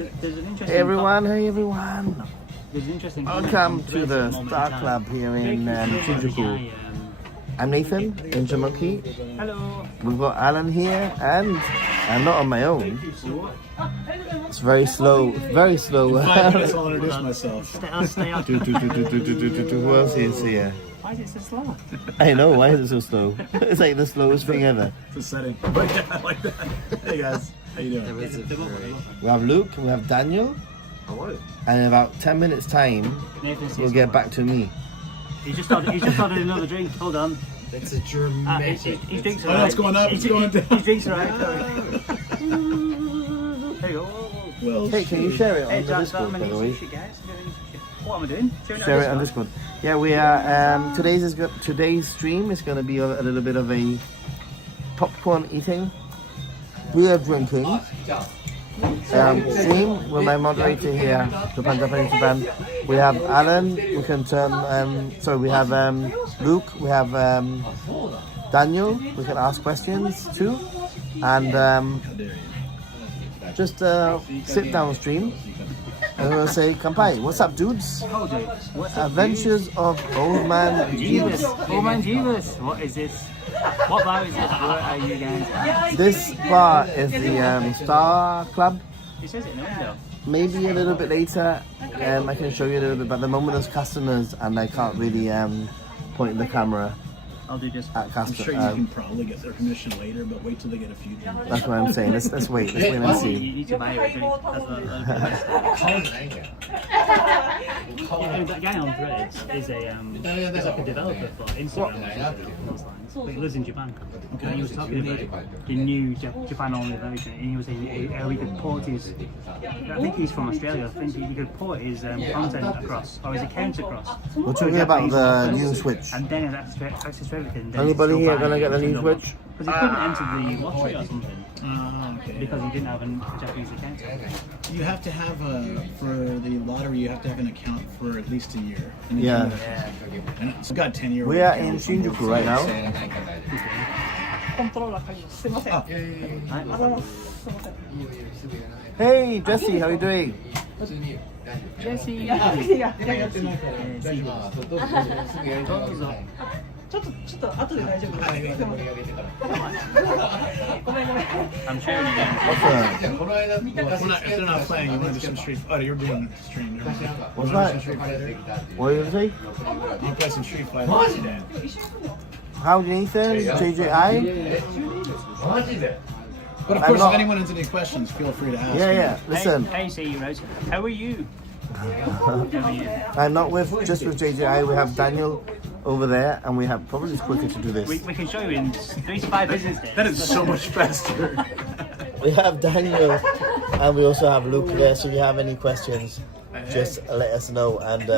There's an interesting. Hey everyone, hey everyone. There's an interesting. Welcome to the Star Club here in Shinjuku. I'm Nathan, Ninja Monkey. Hello. We've got Alan here, and I'm not on my own. It's very slow, very slow. I'll introduce myself. Stay on. Who else is here? Why is it so slow? I know, why is it so slow? It's like the slowest thing ever. It's a setting. But yeah, I like that. Hey guys, how you doing? We have Luke, we have Daniel, and in about 10 minutes time, we'll get back to me. He just ordered another drink. Hold on. It's a German. He drinks Oh, right. it's going up, it's going down. He drinks right. There you go. Well, Hey, can you share it on Hey, the Discord, by the way? What am I doing? Share it on Discord. Yeah, we are. Today's stream is going to be a little bit of a popcorn eating, beer drinking stream with my moderator here, Japan. We have Alan. We can turn. We have Luke. We have Daniel. We can ask questions too, and just sit down stream. And we'll say, Kampai, what's up, dudes? Adventures of Old Man Jeeves. Old Man Jeeves. What is this? What bar is this? Where are you guys? This bar is the Star Club. It says it in the window. Maybe a little bit later, I can show you a little bit. But at the moment, there's customers, and I can't really point the camera I'll do this. at I'm customers. sure you can probably get their permission later, but wait till they get a few drinks. That's what I'm saying. Let's wait. Let's wait and You see. need to buy a drink. That guy on Threads is he's like a developer for Instagram. But he lives in Japan. And he was talking about the new Japan only version, and he was saying how he could port his. I think he's from Australia. I think he could port his content across, or his account across. We're talking about the new Switch. And then access to everything. Then Anybody it's here still gonna get the buying new Switch? because he couldn't enter the lottery or something Okay. because he didn't have a Japanese account. You have to have for the lottery. You have to have an account for at least a year. And Yeah. And it's got 10-year. We are in Shinjuku right now. Hey, Jesse, how are you doing? Jesse. ちょっと後で大丈夫です。ごめん。I'm sharing again. If they're not playing, you want to do some street. Oh, you're doing stream. What's that? What are you gonna say? You play some Street Fighter today. Howdy, Nathan, JJI. But of I'm course, not- if anyone has any questions, feel free to ask. Yeah. Listen, Hey, see Rose. How are you? How are you? I'm not just with JJI. We have Daniel over there, and we have probably it's quicker to do this. We can show you in 3 to 5 business days. That is so much faster. We have Daniel, and we also have Luke there. So if you have any questions, just let us know, and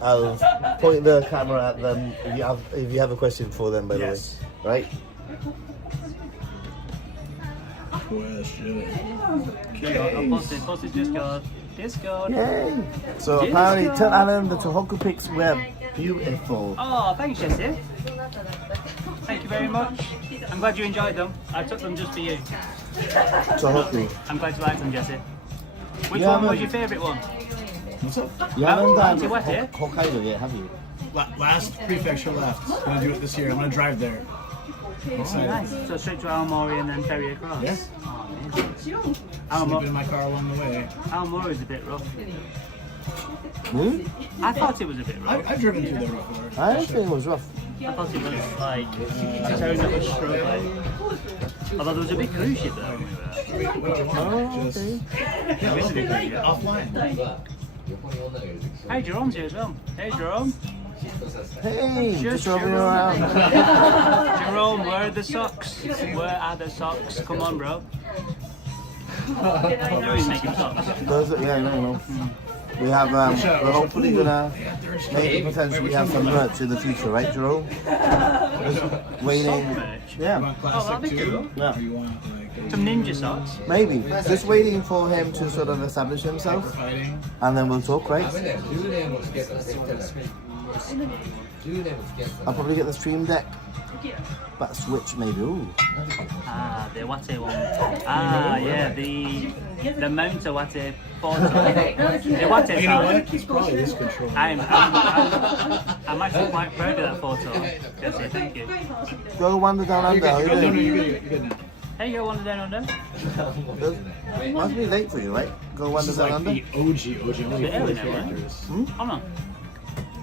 I'll point the camera at them if you have a question for them. By the way, right? Question. I'll post it Discord. Yay! So apparently, tell Alan the Tohoku pics were beautiful. Oh, thanks, Jesse. Thank you very much. I'm glad you enjoyed them. I took them just for you. Tohoku. I'm glad you liked them, Jesse. Which Yeah, one man. was your favourite one? What's up? You haven't done Fancy wet here? Hokkaido yet, have you? Last prefecture left. I'm gonna do it this year. I'm gonna drive there. Excited. Nice. So straight to Aomori and then ferry across? Yes. Oh, amazing. Sleeping in my car along the way. Aomori is a bit rough. Hmm? I thought it was a bit rough. I've driven through there before. I don't think it was rough. I thought it was like its own little stroke. Although there was a big cruise ship there when we were there. Oh, Just okay. Yeah, this is a big cruise ship. offline. Hey, Jerome's here as well. Hey, Jerome. Hey, just over Jerome. around. Jerome, where are the socks? Where are the socks? Come on, bro. You're always making socks. Yeah, no. We have, we're hopefully gonna maybe potentially have some merch in the future, right, Jerome? Just waiting. Yeah, You want Oh, that'd classic be too? cool. yeah, Or you want like Some ninja socks. maybe. Just waiting for him to sort of establish himself, fighting? and then we'll talk, right? I'll probably get the stream deck, but Switch maybe. Ooh. Ah, the Wate one. Ah, yeah, the Mount of Wate photo. The Wate You know what? side. It's probably this control. I'm actually quite proud of that photo. Jesse, thank you. Go wander down under. How you No, doing? you're good now. Hey, you wander down under. Must be late for you, right? Go wander This is down like under. the OG, only Bit early 4 now, right? characters. Oh no.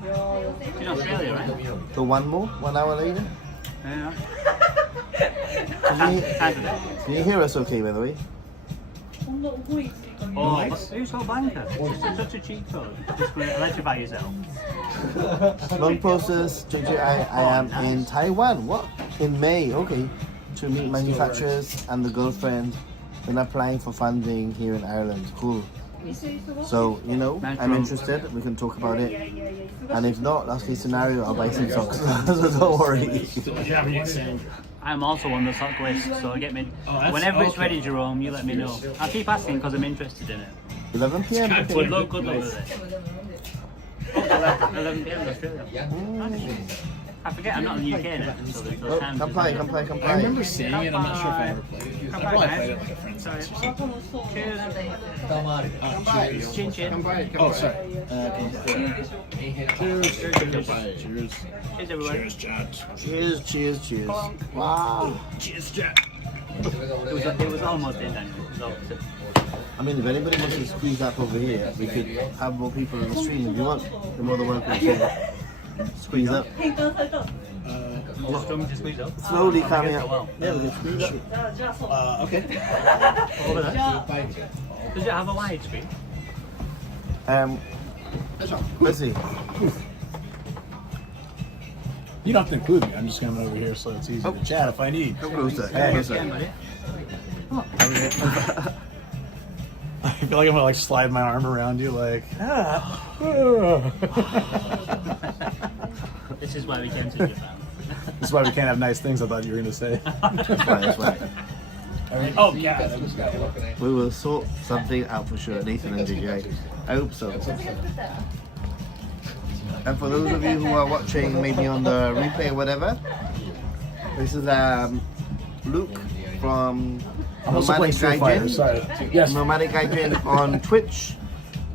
She's in Australia, right? So one more, 1 hour later. Yeah. Can you, Saturday. can you hear us okay, by the way? Oh, who's so banker? Such a cheat code. Just electrify yourself. Long process, JJ, I am in Taiwan. What? In May, okay. To meet manufacturers and the girlfriend. Then applying for funding here in Ireland. Cool. So, you know, I'm interested. We can talk about it. And if not, last case scenario, I'll buy some socks. So don't worry. I'm also on the sock list, so get me. that's- Whenever it's okay. ready, Jerome, you let me know. I'll keep asking because I'm interested in it. 11 p.m. Good luck with it. 11 p.m. in Australia. I forget I'm not in the UK now, so the Oh, time come play, come play, come I remember play. seeing it. I'm not sure if I ever played it. I probably played it like a friend's house or something. Cheers. Cheers. Chin chin. Oh, sorry. Cheers. Cheers. Cheers. Cheers, everyone. Cheers, chat. Cheers, cheers, cheers. Wow. Cheers, chat. It was almost in, Daniel. It was opposite. I mean, if anybody wants to squeeze up over here, we could have more people on the stream if you want. You're more than welcome to squeeze up. Do you want me to squeeze up? Slowly coming Well, up. Yeah, we can squeeze up. Okay. over there. Does it have a wide screen? Let's see. You don't have to include me. I'm just coming over here so it's easy to chat if I need. Come closer. Hey. Come closer. I feel like I'm gonna like slide my arm around you, like. This is why we came to Japan. This is why we can't have nice things. I thought you were gonna say. That's right, that's right. Oh yeah. We will sort something out for sure, Nathan and JJ. I hope so. And for those of you who are watching maybe on the replay or whatever, this is Luke from I'm also playing Street Fighter. Sorry. Yes. Nomadic Gaijin on Twitch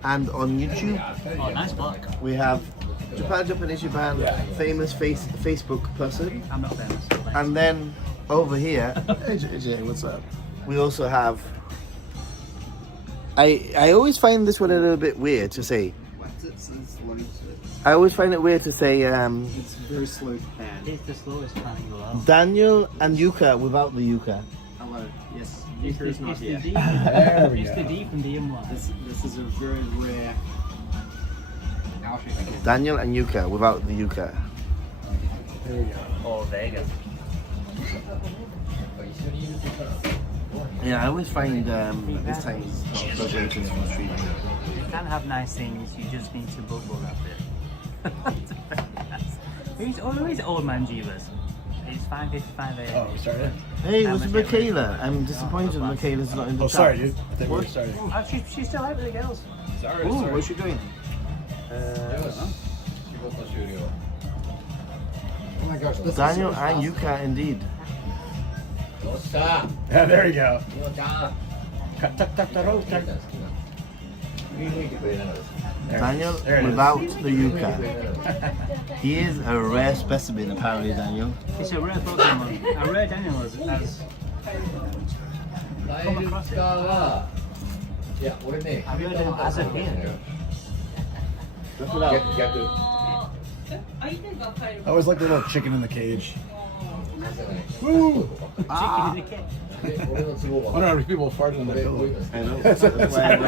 and on YouTube. Oh, nice block. We have Japanese Japan, famous Facebook person. I'm not famous. And then over here, Hey JJ, what's up? we also have. I always find this one a little bit weird to say. I always find it weird to say It's very slow to pan. It's the slowest pan in the world. Daniel and Yuka without the Yuka. Hello. Yes. It's Yuka is not the here. D. There we It's go. the D from DMY. This is a very rare. Daniel and Yuka without the Yuka. There we go. Or Vega. Yeah, I always find this time celebrations from streaming. You can have nice things, you just need to bubble wrap it. Who is old man Jeebus? It's 5:55 a.m. Oh, we started. Hey, what's Michaela? I'm disappointed Michaela's not in the Oh, chat. sorry, dude. I think we What? started. Oh, she's still out with the girls. Ooh, what's she doing? Oh my gosh. This Daniel is so and fast. Yuka indeed. Yeah, there we go. Daniel There it is. without the Yuka. He is a rare specimen apparently, Daniel. It's a rare Pokemon. A rare Daniel has come across it. Have you heard of as of here? I always like the little chicken in the cage. Woo! Chicken in the kit. I wonder how many people farted on their pillow. I know. That's why I'm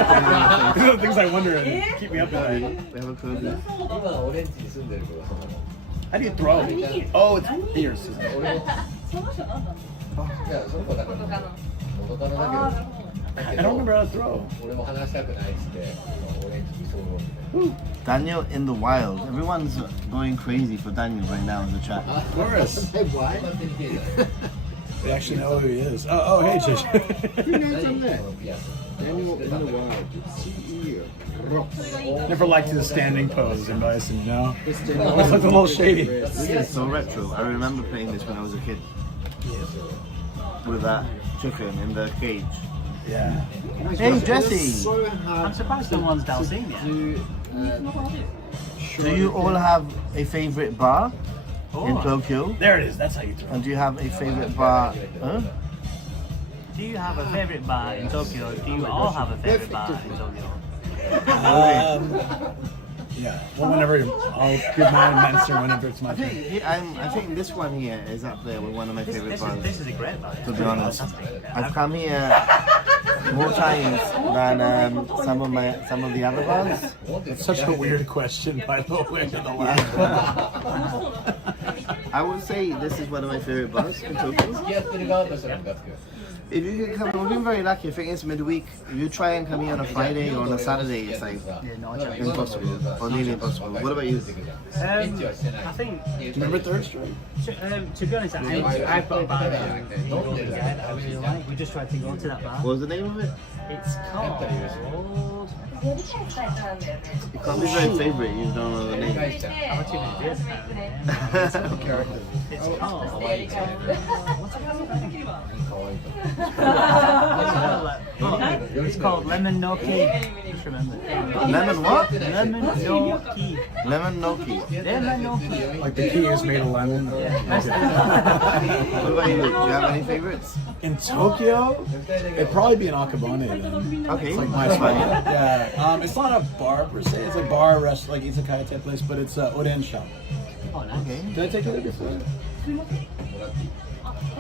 These are the things I wonder and keep me up at night. We have a Kirby. How do you throw? Oh, it's fierce. I don't remember how to throw. Daniel in the wild. Everyone's going crazy for Daniel right now in the chat. Of course. Why? They actually know who he is. Oh, hey, JJ. You know it's on there. Daniel in the wild. CE rocks. Never liked his standing pose in Bison, you know? It looked a little shady. This is so retro. I remember playing this when I was a kid. With that chicken in the cage. Yeah. Hey Jesse! I'm surprised no one's Dalsing yet. Do you all have a favorite bar in Tokyo? There it is. That's how you throw. And do you have a favorite bar? Huh? Do you have a favourite bar in Tokyo? Do you all have a favourite bar in Tokyo? Yeah. Well, whenever I'll give my answer whenever it's my turn. I think this one here is up there with one of my favorite bars. This is a great bar. To be honest, I've come here more times than some of the other bars. It's such a weird question, by the way, to the last one. I would say this is one of my favorite bars in Tokyo. If you can come, we've been very lucky. I think it's midweek. If you try and come here on a Friday or on a Saturday, it's like impossible or nearly impossible. What about you? I think. Remember Third Street? To be honest, I've got a bar that I really like. We just tried to go to that bar. What was the name of it? It's called. It can't be very favorite. You don't know the name. It's called. It's called Lemon No Key. Just remember. Lemon what? Lemon No Key. Lemon no key. Lemon No Key. Like the key is made of lemon. What about you? Do you have any favorites? In Tokyo, it'd probably be an Akabane then. Okay, It's like my spot. Yeah. It's not a bar per se. It's a bar, restaurant, like izakaya type place, but it's a oden shop. Oh, nice. Okay. Did I take you there before?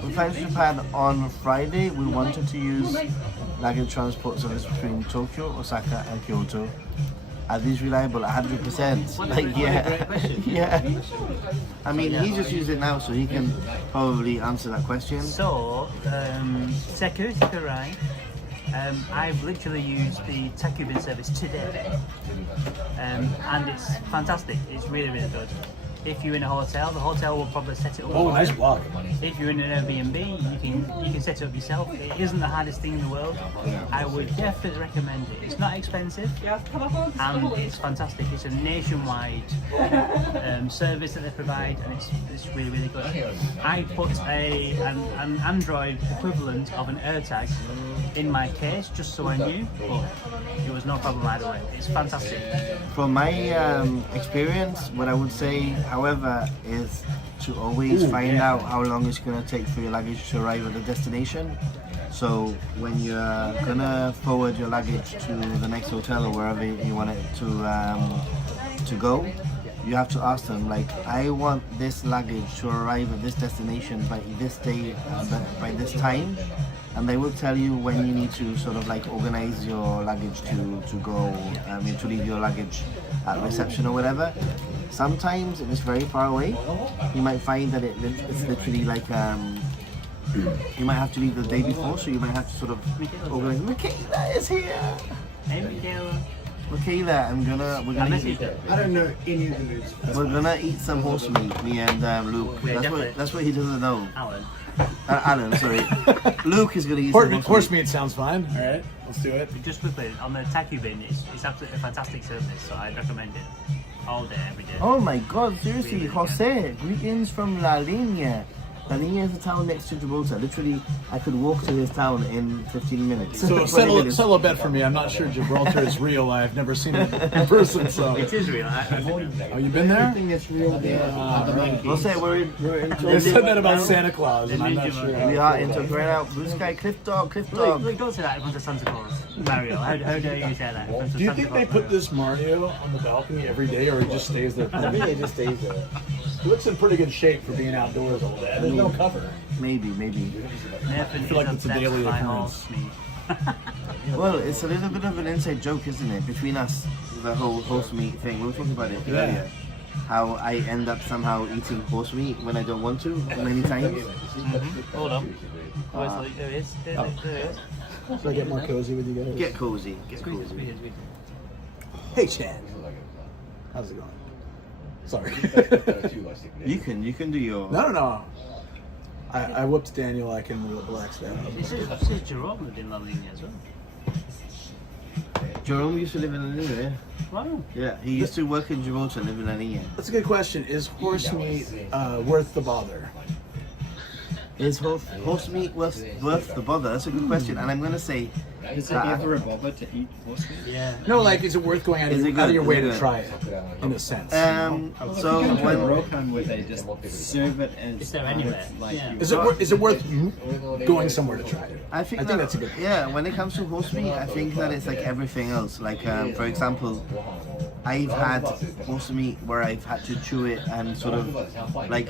We flying to Japan on Friday. We wanted to use luggage transport service between Tokyo, Osaka, and Kyoto. Are these reliable? 100%. Like, yeah, yeah. I mean, he just used it now, so he can probably answer that question. So, Seku Sakurai, I've literally used the Takubin service today, and it's fantastic. It's really, really good. If you're in a hotel, the hotel will probably set it up. Oh, nice block. If you're in an Airbnb, you can set it up yourself. It isn't the hardest thing in the world. I would definitely recommend it. It's not expensive, and it's fantastic. It's a nationwide service that they provide, and it's really, really good. I put an Android equivalent of an AirTag in my case just so I knew, but it was no problem either way. It's fantastic. From my experience, what I would say, however, is to always find out how long it's going to take for your luggage to arrive at the destination. So when you're going to forward your luggage to the next hotel or wherever you want it to go, you have to ask them, like, I want this luggage to arrive at this destination by this day, by this time. And they will tell you when you need to sort of like organize your luggage to go, to leave your luggage at reception or whatever. Sometimes if it's very far away, you might find that it's literally like, you might have to leave the day before, so you might have to sort of organize. Michaela is here! Hey, Michaela. Michaela, we're gonna eat. I don't know any of the news. We're gonna eat some horse meat, me and Luke. That's what he doesn't know. Alan, sorry. Luke is going to use horse meat sounds fine. All right, let's do it. Just quickly, on the Takubin, it's absolutely a fantastic service, so I'd recommend it all day, every day. Oh my god, seriously, Jose, greetings from La Línea. La Línea is a town next to Gibraltar. Literally, I could walk to his town in 15 minutes. So settle a bet for me. I'm not sure Gibraltar is real. I've never seen it in person, so. It is real. Oh, you been there? Everything that's real there. Jose, we're in They said that about Santa Claus, and I'm not sure. We are in Tokyo right now. Blue sky, cliff dog. Look, don't say that in front of Santa Claus, Mario. How dare you say that in front of Do you Santa think they Claus, put this Mario on the balcony every day, or he just stays there? I think it just stays there. He looks in pretty good shape for being outdoors all day. There's no cover. Maybe. Nathan I feel like is it's a obsessed daily by occurrence. horse meat. Well, it's a little bit of an inside joke, isn't it, between us, the whole horse meat thing. We were talking about it earlier. How I end up somehow eating horse meat when I don't want to, many times. Hold on. There it is. There it is. Should I get more cozy with you guys? Get cozy. Hey, Chad. How's it going? Sorry. You can do your. No. I whooped Daniel. I can relax that. This is Jerome that did La Línea as well. Jerome used to live in Lanier. Wow. Yeah, he used to work in Gibraltar, live in Lanier. That's a good question. Is horse meat worth the bother? Is horse meat worth the bother? That's a good question, and I'm going to say Is it ever a bother to eat horse meat? Yeah. No, like, is it worth going out Is it of good? your way Is it to good? try it, in a sense? So When when Rokan, where they just serve it as Is there part anywhere? of, like, Yeah. Is it worth going somewhere to try it? I think I think that's a good. Yeah, when it comes to horse meat, I think that it's like everything else. Like for example, I've had horse meat where I've had to chew it and sort of like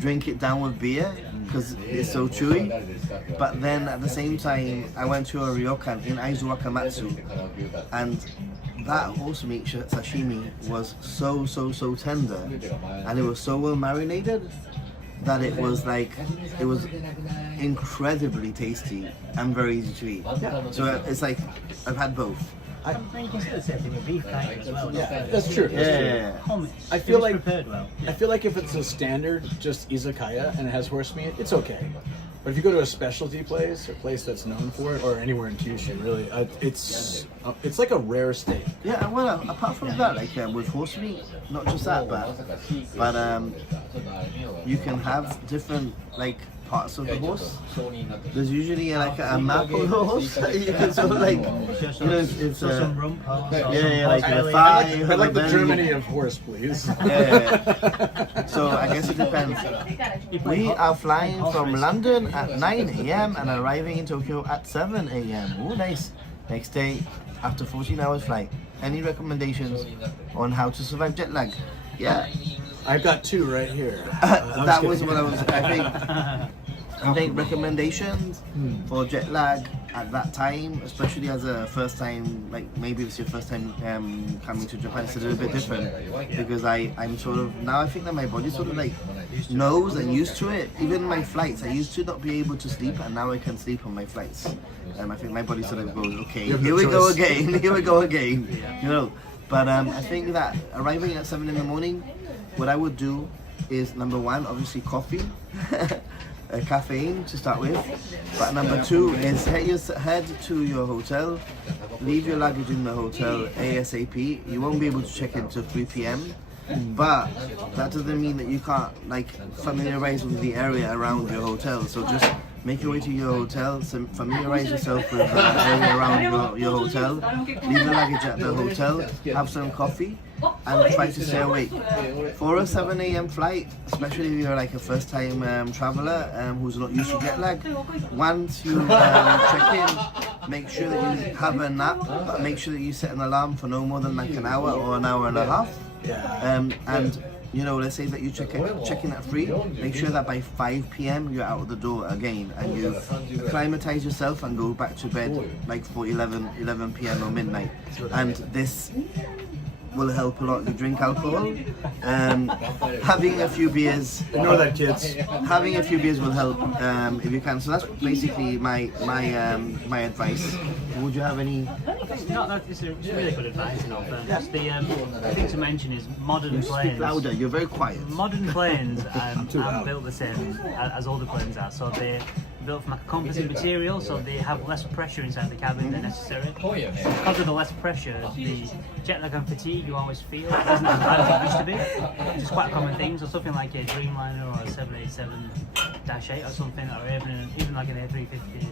drink it down with beer because it's so chewy. But then at the same time, I went to a ryokan in Aizu Wakamatsu, and that horse meat sashimi was so tender, and it was so well marinated that it was incredibly tasty and very easy to eat. So it's like I've had both. I think you can still say with beef, can't you, as well? Yeah, that's true. Yeah. I feel like prepared well. I feel like if it's a standard just izakaya and it has horse meat, it's okay. But if you go to a specialty place or a place that's known for it, or anywhere in Kyushu, really, it's like a rare steak. Yeah, well, apart from that, like with horse meat, not just that, but you can have different like parts of the horse. There's usually like a map of the horse that you can sort of like, you know, it's some rump. yeah, like the I thigh, like the belly. Germany of horse, please. Yeah. So I guess it depends. We are flying from London at 9 a.m. and arriving in Tokyo at 7 a.m. Oh, nice. Next day, after 14 hours flight. Any recommendations on how to survive jet lag? Yeah. I've got two right here. That was what I think recommendations for jet lag at that time, especially as a first time, like maybe it's your first time coming to Japan, it's a little bit different because I'm sort of, now I think that my body sort of like knows and used to it. Even my flights, I used to not be able to sleep and now I can sleep on my flights. I think my body sort of goes, okay, here we go again, you know. But I think that arriving at 7 in the morning, what I would do is number one, obviously coffee, caffeine to start with. But number two is head to your hotel, leave your luggage in the hotel ASAP. You won't be able to check in till 3 p.m. But that doesn't mean that you can't like familiarize with the area around your hotel. So just make your way to your hotel, familiarize yourself with the area around your hotel, leave the luggage at the hotel, have some coffee, and try to stay awake. For a 7 a.m. flight, especially if you're like a first time traveler who's not used to jet lag, once you check in, make sure that you have a nap, but make sure that you set an alarm for no more than like an hour or an hour and a half. And you know, let's say that you check in at 3, make sure that by 5 p.m. you're out of the door again and you acclimatize yourself and go back to bed like for 11 p.m. or midnight. And this will help a lot. You drink alcohol, having a few beers. Ignore that, kids. Having a few beers will help if you can. So that's basically my advice. Would you have any? No, it's really good advice. In all fairness, the thing to mention is modern planes. Speak louder. You're very quiet. Modern planes aren't built the same as older planes are. So they're built from like a composite material, so they have less pressure inside the cabin than necessary. Because of the less pressure, the jet lag and fatigue you always feel isn't as bad as it used to be, which is quite a common thing. So something like a Dreamliner or a 787-8 or something, or even like an A350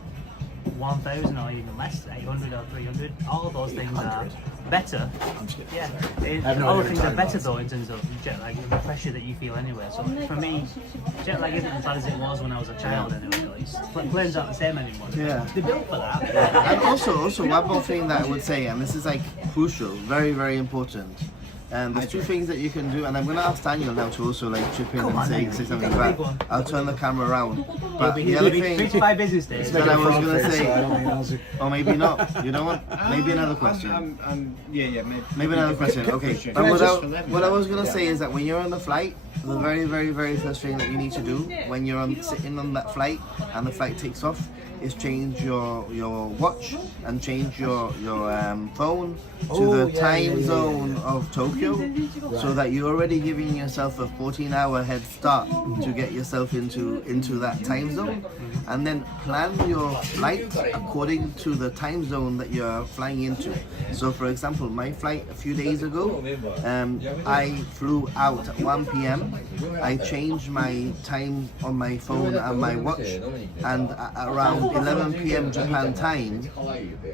1000 or even less, 800 or 300, all of those things are better. I'm just kidding. Yeah, all the things are better though in terms of jet lag and the pressure that you feel anyway. So for me, jet lag isn't as bad as it was when I was a child anyway. At least planes aren't the same anymore. Yeah. They're built for that. And also one more thing that I would say, and this is like crucial, very important. And there's two things that you can do, and I'm going to ask Daniel now to also like chip in and say something back. I'll turn the camera around. But the other thing 3 to 5 business days. that I was going to So I say, don't know. or maybe not, you know what? Maybe another question. Maybe another question. Okay. But what I was going to say is that when you're on the flight, the very first thing that you need to do when you're sitting on that flight and the flight takes off is change your watch and change your phone to the time zone of Tokyo, so that you're already giving yourself a 14-hour head start to get yourself into that time zone, and then plan your flight according to the time zone that you're flying into. So for example, my flight a few days ago, I flew out at 1 p.m. I changed my time on my phone and my watch, and at around 11 p.m. Japan time,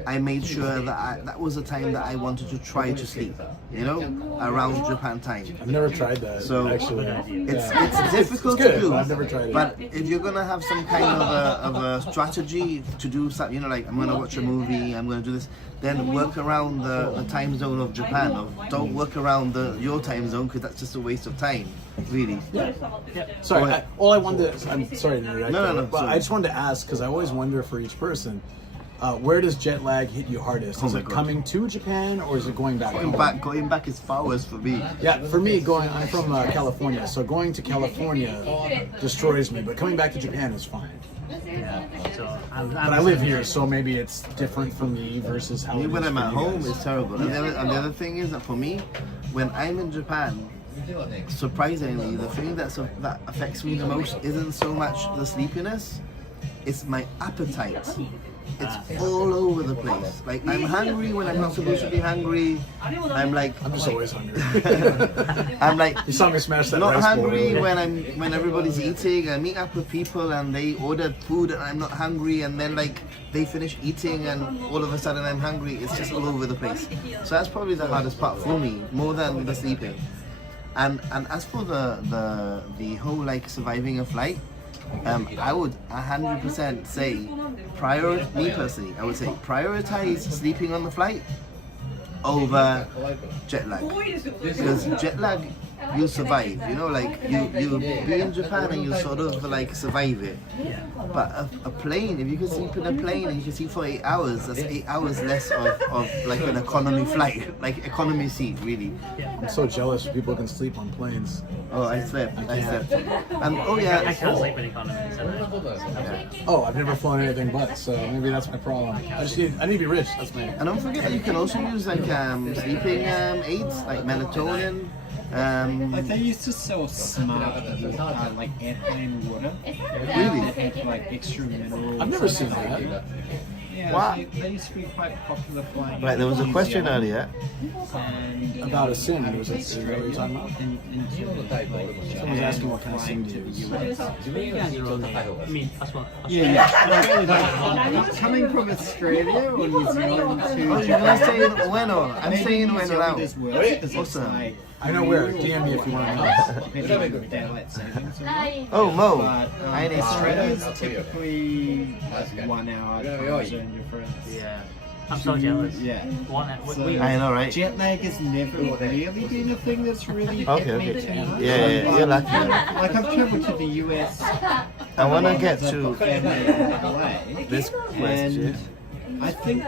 I made sure that that was the time that I wanted to try to sleep, you know, around Japan time. I've never tried that. So actually, it's difficult good, to do, but I've never tried it. but if you're gonna have some kind of a strategy to do something, you know, like I'm gonna watch a movie, I'm gonna do this, then work around the time zone of Japan. Or don't work around your time zone, because that's just a waste of time, really. Sorry, all I wanted to, I'm sorry to interrupt. No, but sorry. I just wanted to ask, because I always wonder for each person, where does jet lag hit you hardest? Is my it God. coming to Japan, or is it going back home? Going back is far worse for me. Yeah, for me, I'm from California, so going to California destroys me, but coming back to Japan is fine. Yeah. So But I live here, so maybe it's different for me versus how Me, it is when I'm for at you home, guys. it's terrible. And the other thing is that for me, when I'm in Japan, surprisingly, the thing that affects me the most isn't so much the sleepiness, it's my appetite. It's all over the place. Like, I'm hungry when I'm not supposed to be hungry. I'm just always hungry. I'm like, You saw me smash that not rice bowl. hungry when everybody's eating. I meet up with people and they ordered food and I'm not hungry, and then like they finish eating and all of a sudden I'm hungry. It's just all over the place. So that's probably the hardest part for me, more than the sleeping. And as for the whole like surviving a flight, I would 100% say me personally, I would say prioritize sleeping on the flight over jet lag, because jet lag you survive, you know, like you be in Japan and you sort of like survive it, but a plane, if you can sleep in a plane and you can sleep for 8 hours, that's 8 hours less of like an economy flight, like economy seat, really. I'm so jealous when people can sleep on planes. Oh, I slept. And oh I yeah, can't sleep in economy. So Oh, I've never flown anything but, so maybe that's my problem. I need to be rich. That's my. and don't forget you can also use like sleeping aids like melatonin. Like they used to sell smart water, like airplane water. Really? That had like extra minerals. I've never seen that. Yeah, What? they used to be quite popular flying. Right, there was a New question Zealand earlier. and About a sim, was it? Is that what you're talking about? Someone's asking what kind of sim flying to to use. the US. you guys are on there. I mean, that's what. Yeah, coming from Australia or New Zealand to Oh, you're gonna say bueno. I'm saying New bueno Zealand now. as well, because it's Awesome. like I know where. DM me if you want to know. depending on daylight savings or not. Oh, Mo. But I ain't Australia's Australian. typically like 1 hour time zone difference. Yeah. I'm so jealous. Yeah. I know, right? Jet lag has never really been a thing that's really hit Okay, me okay. too much. Yeah, you're lucky. Like I've travelled to the US. I want to get I've to got family in LA, this question. and I think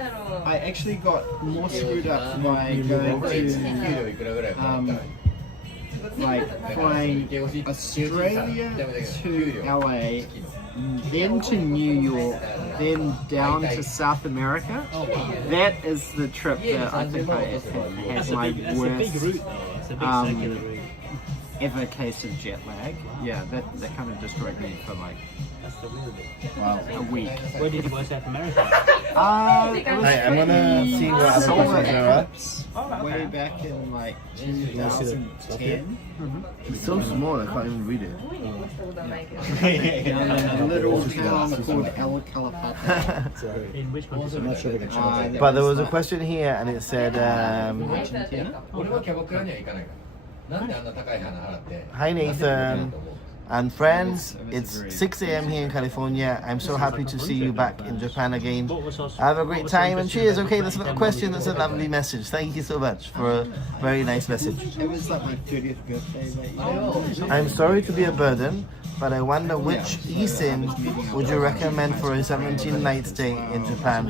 I actually got more screwed up by going to like flying Australia to LA, then to New York, then down to South America. That is the trip that I think I had my That's a big worst route though. It's a big circular route. ever case of jet lag. Yeah, that kind of destroyed me for like That's the real bit. a week. Where did you go to South America? It was Right, I'm gonna see what other solo questions there are. trips way back in like 2010. It's so small, I can't even read it. Down in a little town called El Calafate. Sorry. In which country? I'm not sure if I can translate. But there was a question here, and it said, Argentina. "Hi Nathan and friends, it's 6 a.m. here in California. I'm so happy to see you back in Japan again. Have a great time and cheers." Okay, that's not a question, that's a lovely message. Thank you so much for a very nice message. It was like my 30th birthday that year. I'm sorry to be a burden, but I wonder which eSIM would you recommend for a 17-night stay in Japan?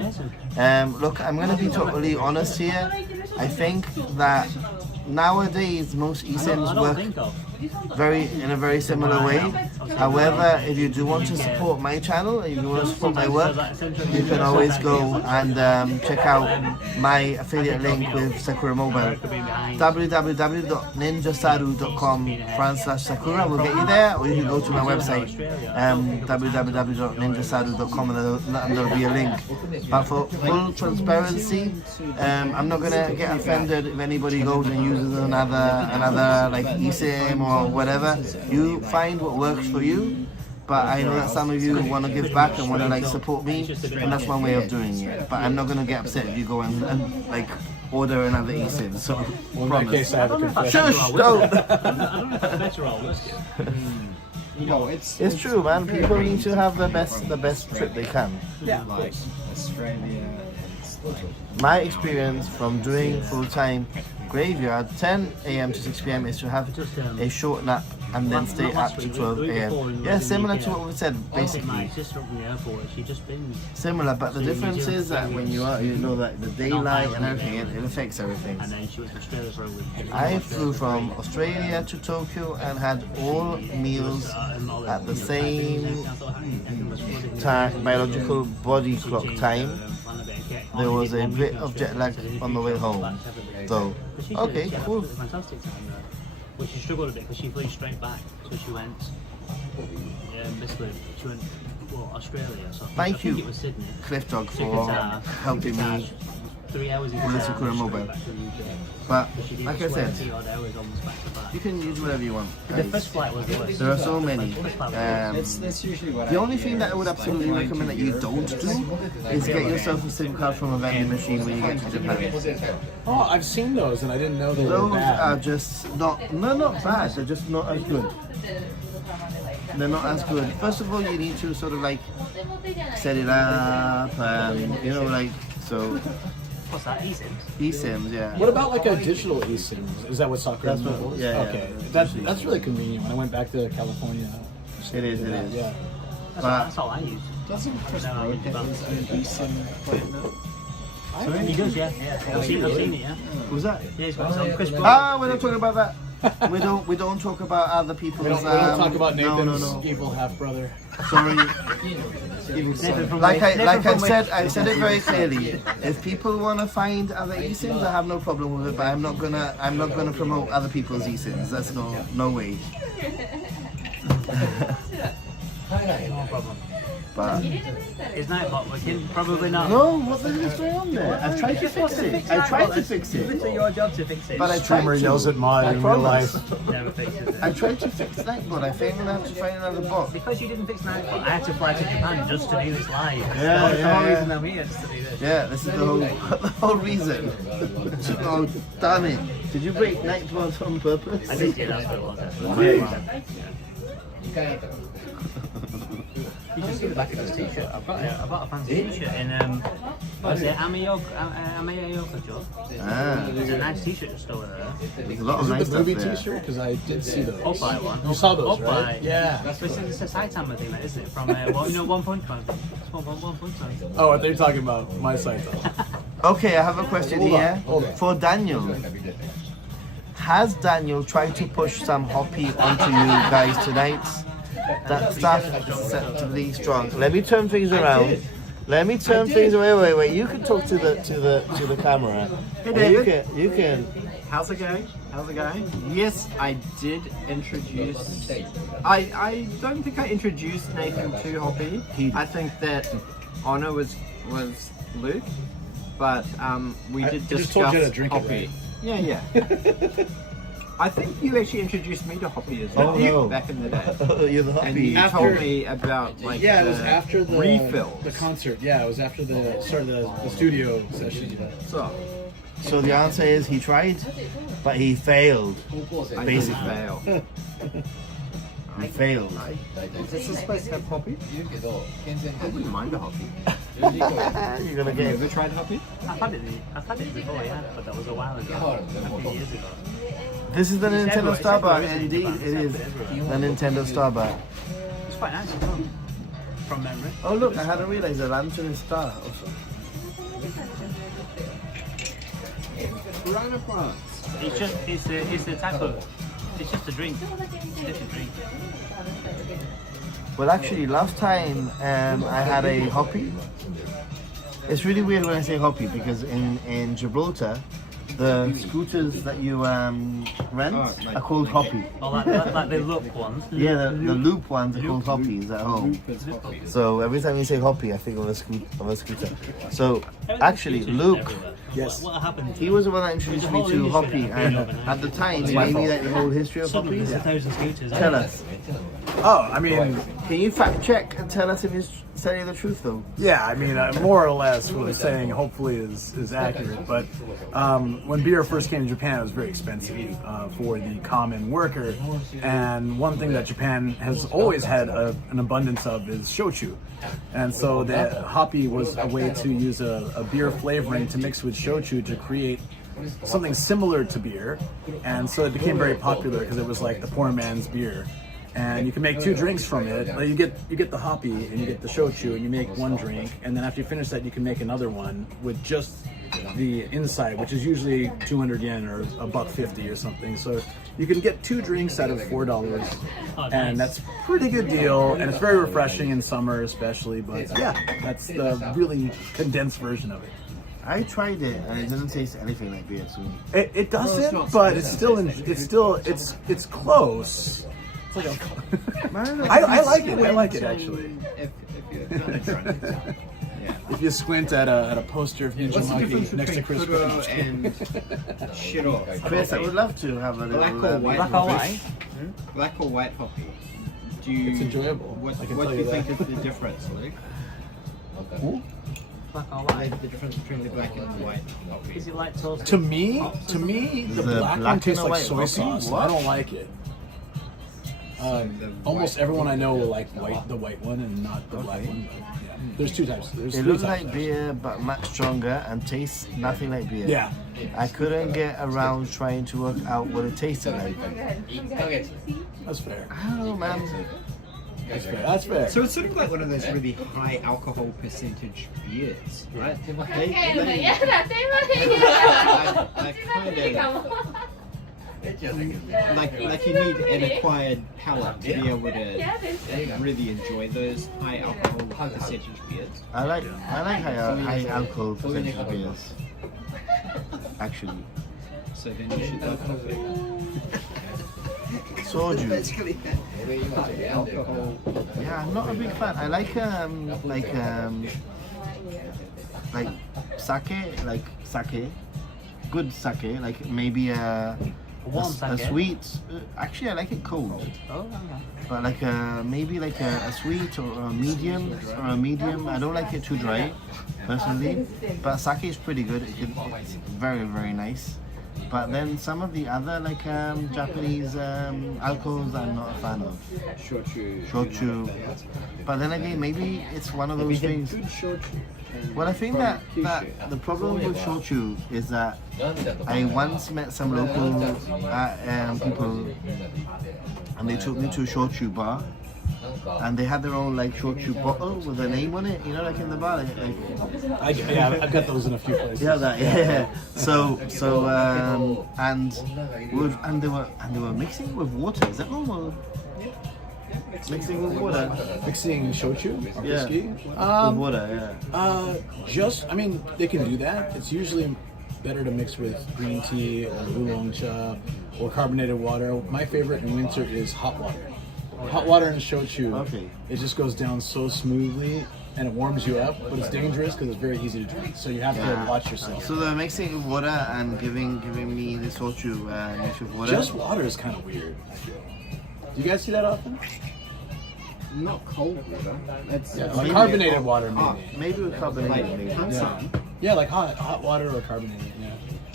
Look, I'm going to be totally honest here. I think that nowadays most I eSIMs don't work. think of. in a very similar way. However, if you do want to support my channel, if you want to support my work, you can always go and check out my affiliate link with Sakura Mobile. www.ninjasaru.com/Sakura will get you there, or you can go to my website, www.ninjasaru.com, and there'll be a link. But for full transparency, I'm not gonna get offended if anybody goes and uses another like eSIM or whatever. You find what works for you. But I know that some of you want to give back and want to like support me, and that's one way of doing it. But I'm not gonna get upset if you go and like order another eSIM. So Well, in that case, I have a confession. shush, don't. I don't know if that's better or worse. No, it's It's true, man. People need to have the best trip they can. Yeah, like Australia. It's like My experience from doing full-time graveyard 10 a.m. to 6 p.m. is to have a short nap and then stay up to 12 a.m. Yeah, similar to what we said, My basically. sister from the airport, she just been. Similar, but the difference is that when you are, you know that the daylight and everything, it affects everything. And then she went to Australia for a week. I flew from Australia to Tokyo and had all meals at the same time, biological body clock time. There was a bit of jet lag on the way home, though. Okay, cool. Fantastic time there. Well, she struggled a bit because she flew straight back, so she went. Basically, she went Australia. So Thank I think you, it was Sydney. Cliff Dog, To for Qatar, helping Qatar, me. 3 hours in with the Qatar, Sakura straight Mobile. back to the UK. But She did like I said, 20 odd hours almost back to back. you can use whatever you want. The guys. first flight was the worst. There are so many. that's usually what The I only hear. thing that I would It's like absolutely going recommend to that you Europe don't is do like- is get yourself a SIM card from a vending machine when you get to Japan. Oh, I've seen those, and I didn't know they were Those are bad. just not bad. They're just not as good. They're not as good. First of all, you need to sort of like set it up, and you know, like so. What's that? eSIMs? eSIMs, yeah. What about like a digital eSIM? Is that what soccer That's is? what- yeah, yeah. Okay, that's really convenient. When I went back to California, It is. yeah. That's all I use. Doesn't Chris No, Road have his own eSIM plan now? He does, yeah. I've seen it, yeah. Who's that? Yeah, he's got his own Chris Brown. Ah, we're not talking about that. We don't talk about other people's. We don't talk about Nathan's No. evil half brother. Sorry. Nathan from Like Nathan I from said, I said it very clearly. If people want to find other eSIMs, I have no problem with it. But I'm not gonna promote other people's eSIMs. That's no way. No problem. But Is Nightbot working? Probably not. no, what the hell is going on there? I've tried to fix it. I tried to fix it, It's your job to fix it. but I tried Streamer to. yells at Maya I in real promise. life. Never fixes it. I tried to fix Nightbot. I think I'm gonna have to find another bot. Because you didn't fix Nightbot, I had to fly to Japan just to do this live. Yeah, That's the whole yeah. reason I'm here, just to do this. Yeah, this is the whole reason. Oh, damn it! Did you break Nightbot on purpose? I did, yeah, that's what it was. You should see the back of this t-shirt. I've got a fancy t-shirt in, what's it, Amayoka Joe. Ah, There's a nice t-shirt just over there. there's a lot of Is it nice the stuff movie there. T-shirt? Because I did see those. Up-Eye one. You saw those, Up-Eye. right? Yeah. It's a Saitama thing, that, isn't it? From, One Punch Man. It's One Punch Man. Oh, are they talking about my site though? Okay, I have a question here for Daniel. Has Daniel tried to push some hoppy onto you guys tonight? That stuff is acceptably strong. Let me turn things around. Let me turn things. Wait. You can talk to the camera. Hey, David. You can. How's it going? Yes, I did introduce. I don't think I introduced Nathan to Hoppy. I think that Honor was Luke, but we did I just told you discuss to drink it, Hoppy. right? Yeah. I think you actually introduced me to Hoppy as well Oh, no. back in the day. You're the And you hoppy. told me about like Yeah, it was after the refills. the concert. Yeah, it was after the start of the studio session. So So the answer is he tried, but he failed. I Basically. did fail. He failed. Is this supposed to have Hoppy? I wouldn't mind a Hoppy. You're gonna Have you get. ever tried Hoppy? I've had it before, yeah, but that was a while ago. A few years ago. This is the Nintendo everywhere, Star Bar. isn't it? Indeed, it is Everywhere. the Nintendo Star Bar. It's quite nice as well. From memory. Oh look, I hadn't realised the lantern is star also. Piranha plants. It's the type of It's just a drink. It's just a drink. Well, actually, last time I had a hoppy. It's really weird when I say hoppy because in Gibraltar, the scooters that you rent are called hoppy. Oh, like the look ones. Yeah, the loop ones are called hoppies at home. So every time you say hoppy, I think of a scooter. So actually, Luke, Yes. What happened? he was the one that introduced me to hoppy, and at the time, he gave me like the whole history of hoppies. 1,000 scooters. Tell us. Oh, I mean, Can you fact check and tell us if he's telling the truth though? yeah, I mean, more or less what I'm saying hopefully is accurate. But when beer first came to Japan, it was very expensive for the common worker. And one thing that Japan has always had an abundance of is shochu. And so the hoppy was a way to use a beer flavoring to mix with shochu to create something similar to beer. And so it became very popular because it was like the poor man's beer. And you can make two drinks from it. Like you get the hoppy and you get the shochu, and you make one drink, and then after you finish that, you can make another one with just the inside, which is usually 200 yen or $1.50 or something. So you can get two drinks out of $4, and that's a pretty good deal. And it's very refreshing in summer, especially. But yeah, that's the really condensed version of it. I tried it and it doesn't taste anything like beer to me. It doesn't, but it's close. It's like I like it. I like it actually. If you're kind of drunk. Yeah. If you squint at a poster of Ninja What's the Monkey difference next to between Chris kuro Pratt. and shiro? Chris, I would love to have a Black little. or white? Black or white? Black or white hoppy? Do you? It's enjoyable. What I can do tell you you think that. is the difference, Luke? Black or white? The difference between the black and the white hoppy? Is it like toast? To me, the The black black one tastes and like white soy hoppy? sauce. What? I don't like it. Almost everyone I know will like the white one and not the black one. But yeah. There's two types. There's It three looks types. like beer, but much stronger and tastes nothing like beer. Yeah. I couldn't get around trying to work out what it tasted like. That's fair. I don't know, man. That's fair. That's fair. So it's sort of like one of those really high alcohol percentage beers, right? They like you need an acquired palate to be able to really enjoy those high alcohol percentage beers. I like high alcohol percentage beers. Actually, So then you should love coffee. soju. Basically, high alcohol. Yeah, I'm not a big fan. I like sake, good sake, like maybe a Warm a sake? sweet. Actually, I like it cold. Oh, okay. But like maybe like a sweet or a medium I don't like it too dry, personally. But sake is pretty good. It's very, very nice. But then some of the other like Japanese alcohols I'm not a fan of. Shochu. But then again, maybe it's one of those things. Well, I think that the problem with shochu is that I once met some local people, and they took me to a shochu bar, and they had their own like shochu bottle with a name on it, you know, like in the bar. I've got those in a few places. Yeah, that, yeah. And they were mixing with water. Is that normal? Mixing with water. Mixing shochu or Yeah. whiskey. With water, yeah. I mean, they can do that. It's usually better to mix with green tea or oolong cha or carbonated water. My favorite in winter is hot water. Hot water and shochu. Okay. It just goes down so smoothly and it warms you up, but it's dangerous because it's very easy to drink. So you have to watch yourself. So they're mixing with water and giving me the soju mixed with water. Just water is kind of weird, I feel. Do you guys see that often? Not cold water. It's Yeah, it's like maybe carbonated hot- water, hot. maybe. Maybe with carbonated. Like maybe. handsome. Yeah, like hot water or carbonated. Yeah,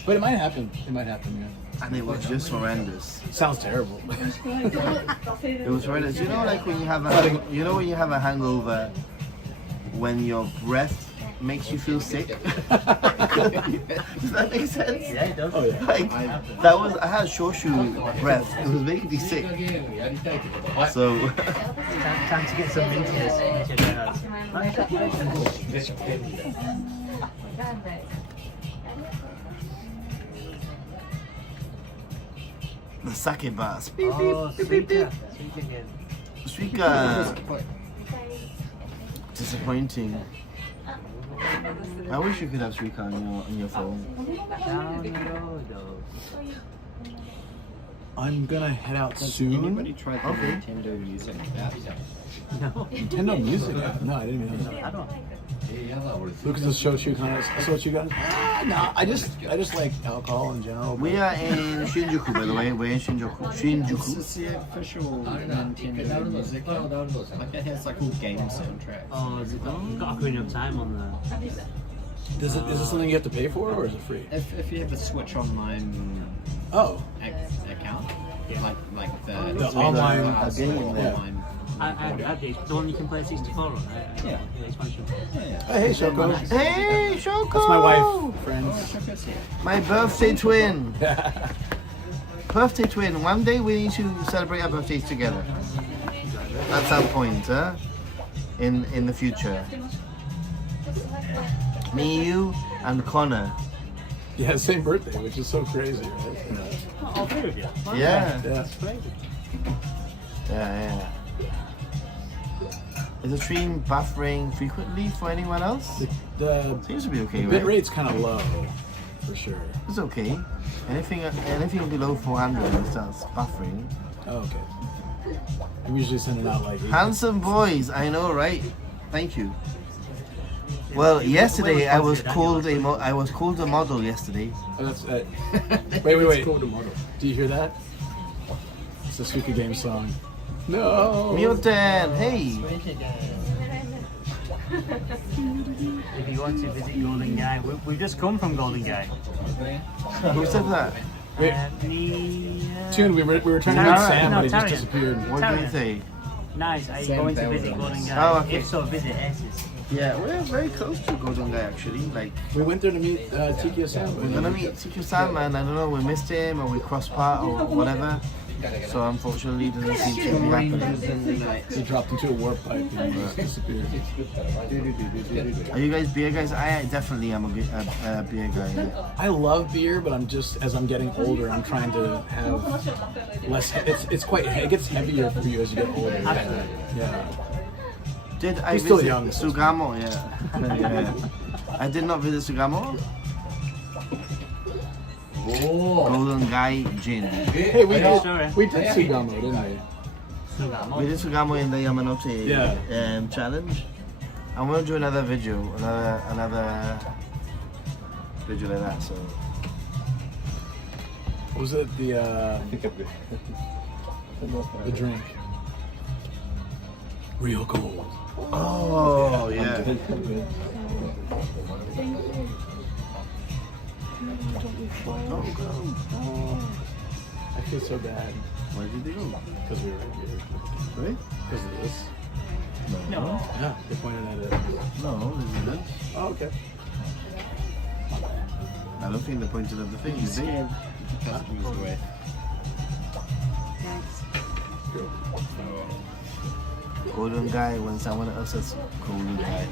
but it might happen. It might happen. Yeah. And it was just horrendous. Sounds terrible. It was horrendous. You know, like when you have a hangover, when your breath makes you feel sick. Does that make sense? Yeah, it does. Oh yeah. Like I had shochu breath. It was making me sick. So Time to get some mintiness. The sake bars. Oh, Suika. Suika. Disappointing. I wish you could have Suika on your phone. Down the road, though. I'm gonna head out Anybody soon. tried the Okay. Nintendo Music app? No. Nintendo Music. No, I didn't even know that. I don't. Lucas is Shochugan. No, I just like alcohol in general. We are in Shinjuku, by the way. We're in Shinjuku. This Shinjuku. is the official Nintendo Music app. Like it has like all game soundtracks. Oh, has it got Ocarina of Time on there? Is this something you have to pay for, or is it free? If you have a Switch Online Oh, account, Yeah. like the online online. I had the one you can play 64 on. Yeah. The expansion. hey Shoko. Hey, Shoko! That's my wife, friends. My birthday twin. Birthday twin. One day we need to celebrate our birthdays together. At some point, huh? In the future. Me, you, and Connor. Yeah, same birthday, which is so crazy, right? All three of you. Yeah. Yeah. Crazy. Yeah. Is the stream buffering frequently for anyone else? The Seems to be okay, bit right? rate's kind of low, for sure. It's okay. Anything below 400 it starts buffering. Oh, okay. I'm usually sending out like 8. Handsome boys, I know, right? Thank you. Well, yesterday I was called a model yesterday. Oh, that's wait. Do you hear that? It's a Suika Game song. No. Mutant, hey. If you want to visit Golden Guy, we've just come from Golden Guy. Who said that? Wait. Tune, we were trying to meet Sam, but he just disappeared. What did he say? Nice, are you Sam going to Bell visit runs. Golden Guy? Oh, okay. If so, visit S's. Yeah, we're very close to Golden Guy actually. Like, We went there to meet Tiki Sam. we're gonna meet Tiku-san, and I don't know, we missed him or we crossed paths or whatever. So unfortunately, it doesn't seem to be happening. He dropped into a warp pipe and disappeared. Are you guys beer guys? I definitely am a beer guy. Yeah. I love beer, but I'm just, as I'm getting older, I'm trying to have less. It gets heavier for you as you get older. Yeah. Did I He's still visit young. Sugamo? Yeah. I did not visit Sugamo. Golden Guy Gin. Hey, we Sorry. did Sugamo, didn't we? We did Sugamo in the Yamanote challenge. I'm gonna do another video, another video like that. So What was it? The drink. Real gold. oh yeah. I feel so bad Where did they go? because we were here. Really? Because of this. No. Yeah, they pointed at it. No, this is it. Oh, okay. I don't think they pointed at the thing. Is it? Customers away. Golden Guy when someone else says Golden Guy.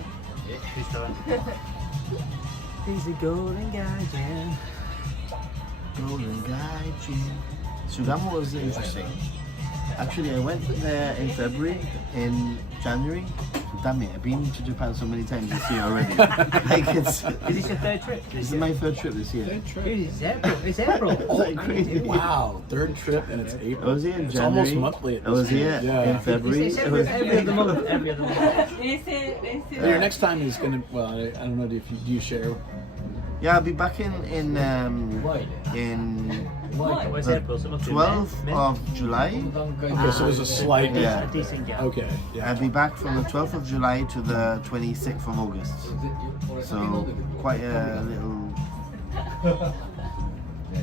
He's a Golden Guy, Jan. Golden Guy Gin. Sugamo was interesting. Actually, I went there in February, in January. Damn it, I've been to Japan so many times this year already. Like it's. Is this your third trip? This is my third trip this year. Dude, it's April. It's April. It's like crazy. Wow, third trip and it's I April. was here in It's January. almost monthly. I was here in February. It's It was, every other month. Every other month. Your next time is gonna. Well, I don't know. Do you share? yeah, I'll be back in Where's the April? So 12th of July. Okay, so there's a slight. Yeah. A decent gap. Okay. Yeah. I'll be back from the 12th of July to the 26th of August. So quite a little.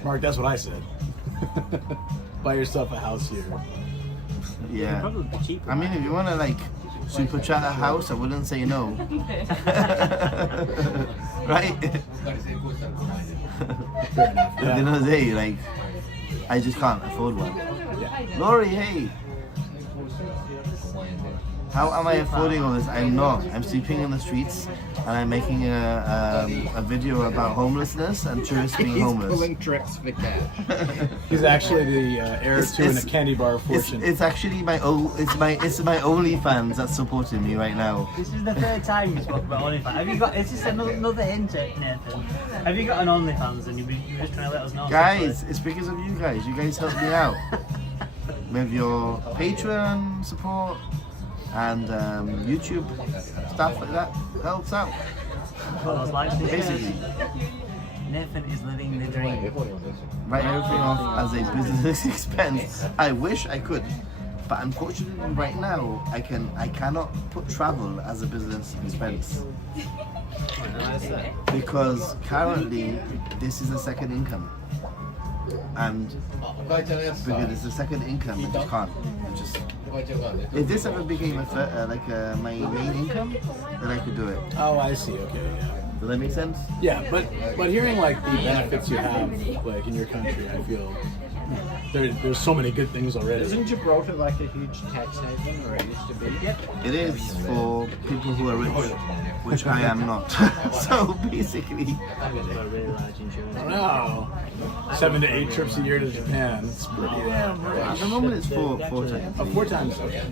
Mark, that's what I said. Buy yourself a house here. Yeah. Probably be cheaper. I mean, if you want to like super chat a house, I wouldn't say no. Right? Fair enough. At the end of the day, like, I just can't afford one. Laurie, hey! How am I affording all this? I'm not. I'm sleeping in the streets. and I'm making a video about homelessness and tourists being He's homeless. pulling tricks for cash. He's actually the heir to a candy bar fortune. It's actually my OnlyFans that's supporting me right now. This is the third time you spoke about OnlyFans. Have you got? Is this another hint, Nathan? Have you got an OnlyFans and you're just trying to let us know? Guys, it's because of you guys. You guys help me out with your Patreon support and YouTube stuff like that. Helps out. Basically, Nathan is living the dream. write everything off as a business expense. I wish I could, but unfortunately, right now I cannot put travel as a business expense because currently this is a second income, and because it's a second income, I just can't. If this ever became my main income, then I could do it. Oh, I see. Okay, yeah. Does that make sense? Yeah, but hearing like the benefits you have like in your country, I feel there's so many good things already. Isn't Gibraltar like a huge tax haven, or it used to be? Yep. It is for people who are rich, which I am not. So basically, Wow, 7 to 8 trips a year to Japan. It's pretty. at the moment it's four times. Oh, 4 times. Okay.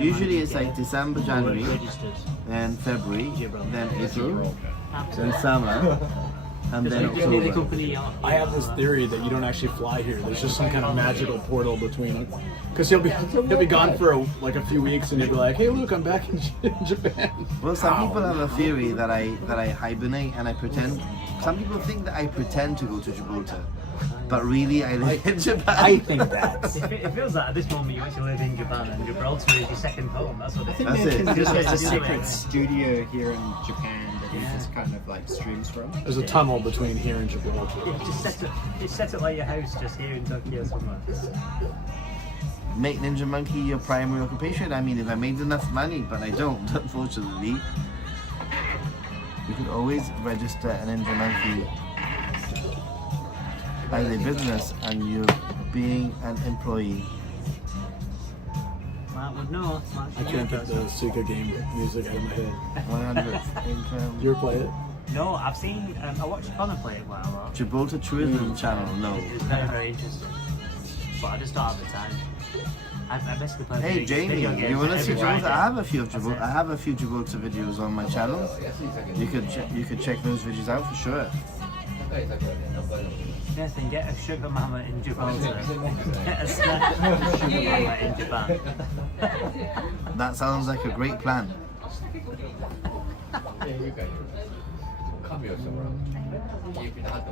Usually it's like December, January, then February, then April, then summer, and then October. I have this theory that you don't actually fly here. There's just some kind of magical portal between, because he'll be gone for a few weeks, and you'll be like, "Hey, Luke, I'm back in Japan." Well, some people have a theory that I hibernate and I pretend. Some people think that I pretend to go to Gibraltar, but really I live in Japan. I think that. It feels like at this moment you actually live in Japan and Gibraltar is your second home. That's what it is. That's it. There's like a Just secret studio here in Japan that he just kind of like streams from. There's a tunnel between here and Gibraltar. Just set it like your house just here in Tokyo somewhere. Make Ninja Monkey your primary occupation. I mean, if I made enough money, but I don't, unfortunately. You could always register a Ninja Monkey as a business and you're being an employee. Matt would know. I can't get the Suika game music out of my head. 100 income. You ever play it? No, I've seen. I watched Connor play it quite a lot. Gibraltar Tourism Channel, no. It's very, very interesting. But I just don't have the time. I basically play Hey Jamie, video games you want to see every Gibraltar? Friday. I have a few of Gibraltar. I have a few Gibraltar videos on my channel. You could check those videos out for sure. Nathan, get a sugar mama in Gibraltar. Get a snack sugar mama in Japan. That sounds like a great plan.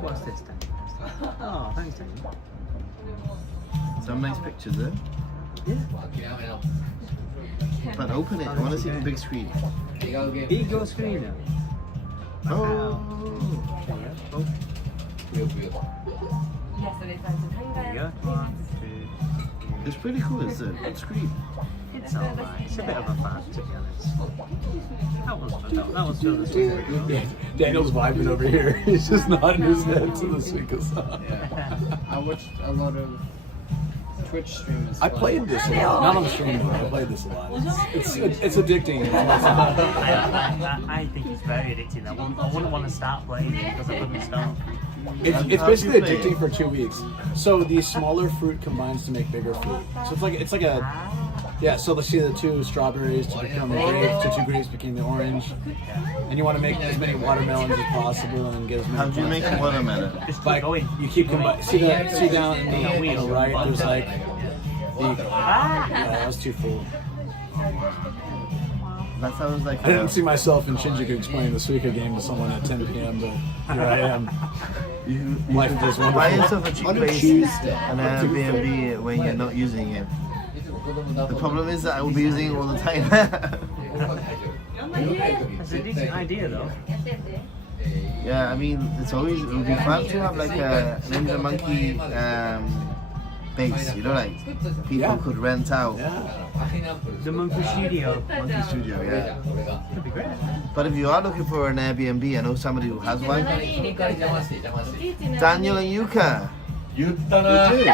What's this then? Oh, thanks, Dan. Some nice pictures there. Yeah. But open it. I want to see the big screen. Eat your screen now. Oh. There you go. 1, 2. It's pretty cool. It's a big screen. It's alright. It's a bit of a fan, to be honest. That was still the sweet. Yeah, Daniel's vibing over here. He's just nodding his head to the Suika song. I watched a lot of Twitch streamers. I played this a lot. Not on the stream though. I played this a lot. It's addicting. I think it's very addicting. I wouldn't want to start playing it because I couldn't stop. It's basically addicting for 2 weeks. So the smaller fruit combines to make bigger fruit. So it's like a so let's see the 2 strawberries to become the grapes, the 2 grapes became the orange, and you want to make as many watermelons as possible and get as many. How do you make a watermelon? Just Like keep going. you keep combining. See down in the wheel, right? There's like that was too full. That sounds like I didn't see myself in Shinjuku explaining the Suika game to someone at 10 p.m. But here I am. Life is buy wonderful. yourself a cheap place and Airbnb when you're not using it. The problem is that I will be using it all the time. That's a decent idea though. Yeah, I mean, it would be fun to have like a Ninja Monkey base, you know, like people could rent out. The Monkey Studio. Monkey Studio, yeah. Could be great. But if you are looking for an Airbnb, I know somebody who has one. Daniel and Yuka. You do.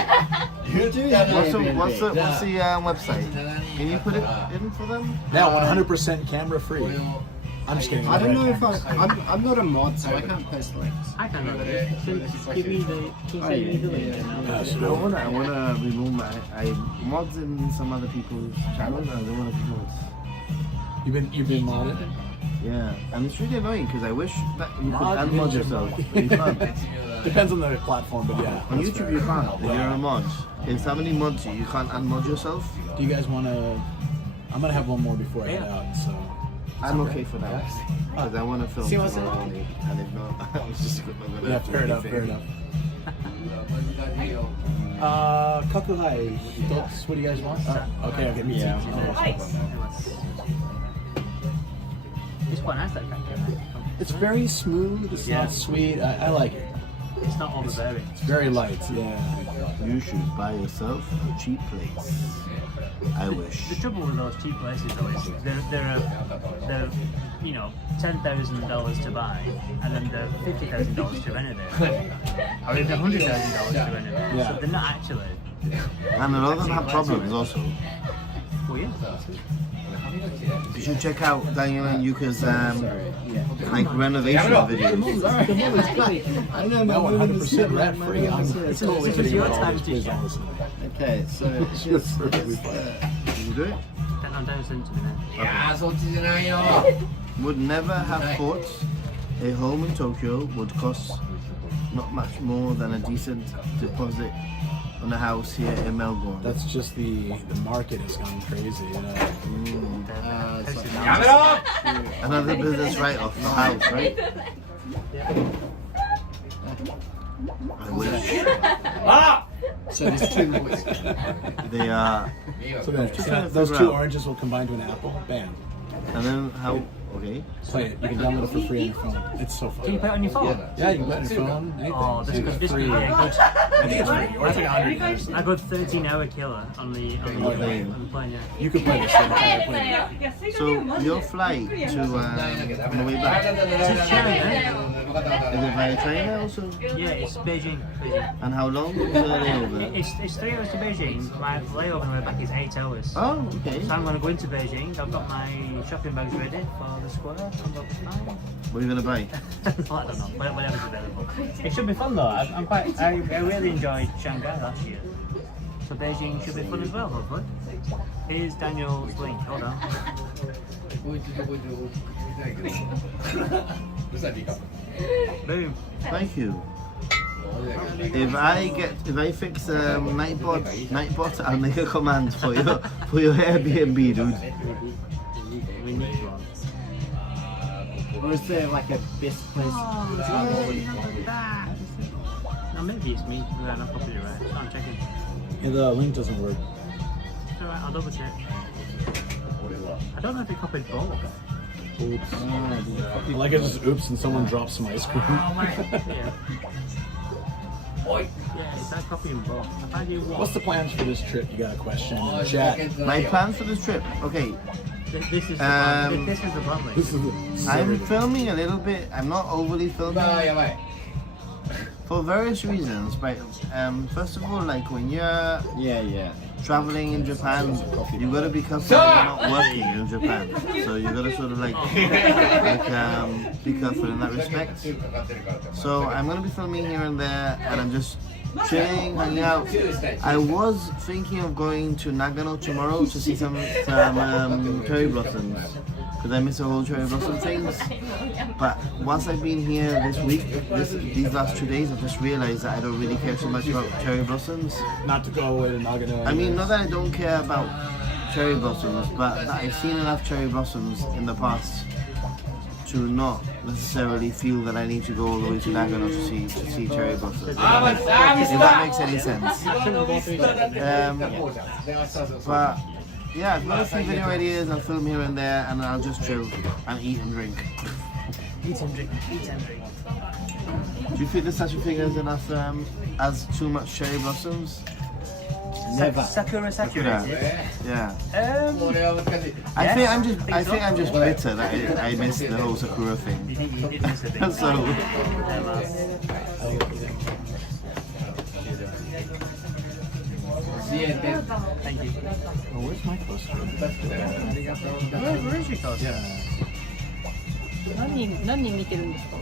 What's the website? Can you put it in for them? Now 100% camera free. I'm just kidding. I don't know if I'm not a mod, so I can't post links. I can look at it. Give me the. Can you send me the link? I wanna remove I mods in some other people's channels. I don't wanna be mods. You've been modded? Yeah, and it's really annoying because I wish that you could unmod yourself. It'd be fun. Depends on the platform, but yeah. On YouTube you can't. If you're a mod, if somebody mods you can't unmod yourself. Do you guys want to? I'm gonna have one more before I head out, so. I'm okay for that because I want to film tomorrow only, and if not, I was just gonna. Yeah, fair enough. Kakuhai, thoughts? What do you guys want? Okay, me too. It's quite nice, that cacti. It's very smooth. It's not sweet. I like it. It's not overbearing. It's very light. Yeah. You should buy yourself a cheap place. I wish. The trouble with those cheap places though is they're you know, $10,000 to buy, and then they're $50,000 to renovate, or even $100,000 to renovate. Yeah. So they're not actually. And a lot of them have problems also. Well, yeah. You should check out Daniel and Yuka's like renovation videos. I know, No, 100% rent free. It's your time to share. Okay, so You do it? Don't send to me now. Would never have thought a home in Tokyo would cost not much more than a decent deposit on a house here in Melbourne. That's just the market has gone crazy, you know. Another business write-off for house, right? I wish. so there's two more. They are. So then, Just trying to those figure two out. oranges will combine to an apple. Bam. And then how? Okay. Play it. You can download it for free on your phone. It's so Can fun. you put it on your phone? Yeah, you can put it on your phone. Anything. Oh, this could be free. a good. I think it's free. Or it's like 100 years. I got 13-hour killer on the plane. Yeah. You could play this the entire plane. So your flight to on the way back, It's China, is it via train also? yeah, it's Beijing. And how long is the layover? It's 3 hours to Beijing. My layover on the way back is 8 hours. Oh, okay. So I'm going to go into Beijing. I've got my shopping bags ready for the square. I'm fine. What are you gonna buy? I don't know. Whatever's available. It should be fun though. I really enjoyed Shanghai last year. So Beijing should be fun as well, hopefully. Here's Daniel's link. Hold on. Boom. Thank you. If I fix Nightbot, I'll make a command for your Airbnb, dude. We need one. Or is there like a best place? No, maybe it's me. Yeah, I'm probably right. I'm checking. Yeah, the link doesn't work. It's alright, I'll double check. I don't know if it copied both. Oops. Like it just oops and someone drops some ice cream. Yeah. Yeah, it's that copying both. If I do one. What's the plans for this trip? You got a question in the chat. My plans for this trip. Okay, This is the plan. This is the plan. This is I'm filming a little bit. I'm not overly filming for various reasons. But first of all, like when you're traveling in Japan, you gotta be careful you're not working in Japan. So you gotta sort of like be careful in that respect. So I'm gonna be filming here and there, and I'm just chilling, hanging out. I was thinking of going to Nagano tomorrow to see some cherry blossoms, because I miss the whole cherry blossom things. But once I've been here this week, these last 2 days, I've just realized that I don't really care so much about cherry blossoms. not to go away to Nagano. I mean, not that I don't care about cherry blossoms, but that I've seen enough cherry blossoms in the past to not necessarily feel that I need to go all the way to Nagano to see cherry blossoms. If that makes any sense. But yeah, I've got a few video ideas. I'll film here and there, and I'll just chill and eat and drink. Eat and drink. Eat and drink. Do you think there's such a thing as enough as too much cherry blossoms? Never. Sakura saturated. Yeah. I think I'm just bitter that I missed the whole Sakura thing. You think you did miss a bit? So Thank you. Oh, where's my coaster? Where is your coaster? Yeah. 何人見てるんですか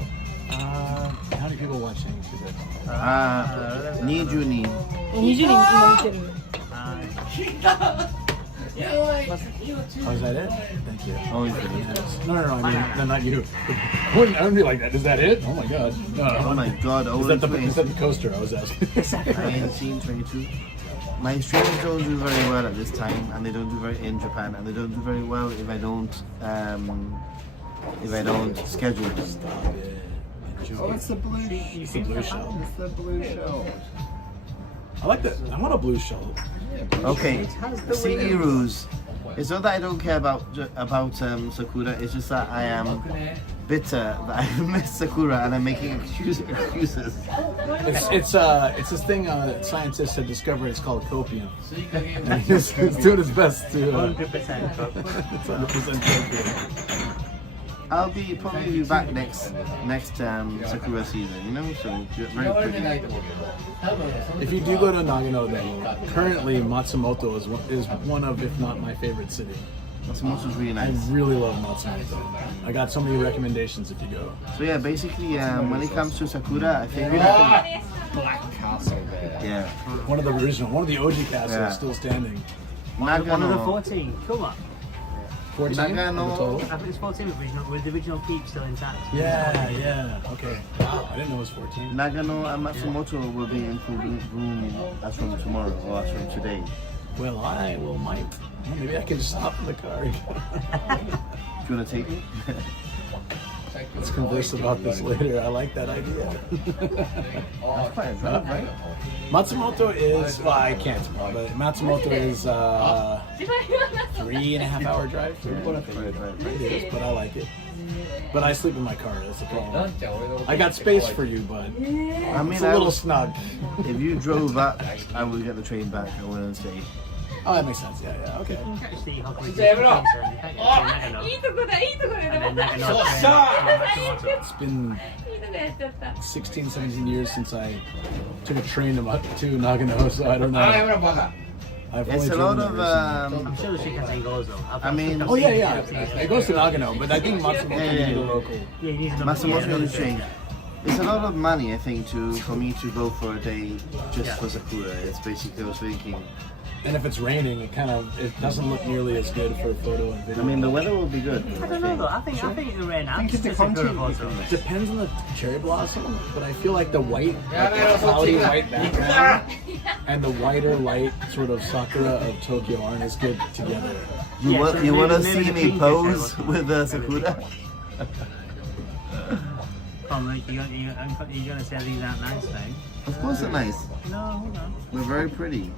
How many people watching? Need you. 20人今見てる Oh, is that it? Thank you. Oh, Yes. No, I mean, no, not you. I don't be like that. Is that it? Oh my god. No, oh my god, Is that the coaster I was asking? 19, 22. My streams don't do very well at this time, and they don't do very in Japan, and they don't do very well if I don't schedule them. Stop it. Oh, it's the blue. It's the blue shell. It's the blue shell. I like that. I want a blue shell. Okay, CE rules. It's not that I don't care about Sakura. It's just that I am bitter that I missed Sakura and I'm making excuses. It's this thing scientists have discovered. It's called copium. And he's doing his best to. 100%. It's 100% copium. I'll probably be back next Sakura season. You know, so very pretty. If you do go to Nagano, though, currently Matsumoto is one of, if not my favorite city. Matsumoto's really I nice. really love Matsumoto. I got so many recommendations if you go. So yeah, basically, when it comes to Sakura, I think Black castle there. yeah, One of the OG castles Yeah. still standing. One of the Nagano. 14. Come on. 14 Nagano. total? I think it's 14 with the original keep still intact. Yeah. Okay. Wow, I didn't know it was 14. Nagano and Matsumoto will be in full bloom as from tomorrow or as from today. Well, maybe I can just hop in the car. Do you want to take me? Let's converse about this later. I like that idea. That's quite a drive, right? Matsumoto is, well, I can't, but Matsumoto is 3.5 hour drive. It is, but I like it. But I sleep in my car, that's the problem. I got space for you, but I mean, it's a little snug. if you drove up, I would get the train back. I wouldn't stay. Oh, that makes sense, yeah, okay. You can actually Hokuriku Pizza and you can't get to Nagano. いいとこだいいとこだ And then Nagano to Matsumoto. It's been 16, 17 years since I took a train to Nagano, so I don't know. I've It's only a lot driven of. there recently. I'm sure the Shinkansen goes though. I mean- Oh yeah. It goes to Nagano, but I think Matsumoto Yeah. is the local. Yeah, you need to know. Matsumoto is train. It's a lot of money, I think, for me to go for a day just Yeah. for Sakura. It's basically I was thinking. And if it's raining, it doesn't look nearly as good for photo and I video. mean, the weather will be good. I don't know though. I think it'll rain out. it's the Just a good content photo. you can Depends on the cherry blossom, but I feel like the white, cloudy white background and the whiter light sort of sakura of Tokyo aren't as good together. You Yeah, so want to maybe see the me pink pose picture with Sakura? Come on, you're gonna say these aren't nice though. Of course they're nice. No, hold on. They're very pretty.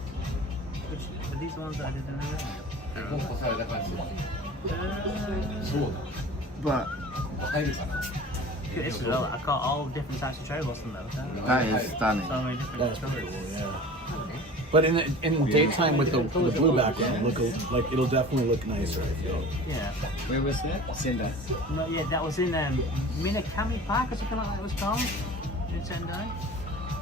But these ones that I didn't know. But This is all. I caught all different types of cherry blossom though. that is stunning. So many different That's pretty colours. cool, yeah. But in daytime with the blue background, like it'll definitely look nicer, I feel. Yeah. Where was that? Senda. No, yeah, that was in Minakami Park or something like that it was called in Sendai.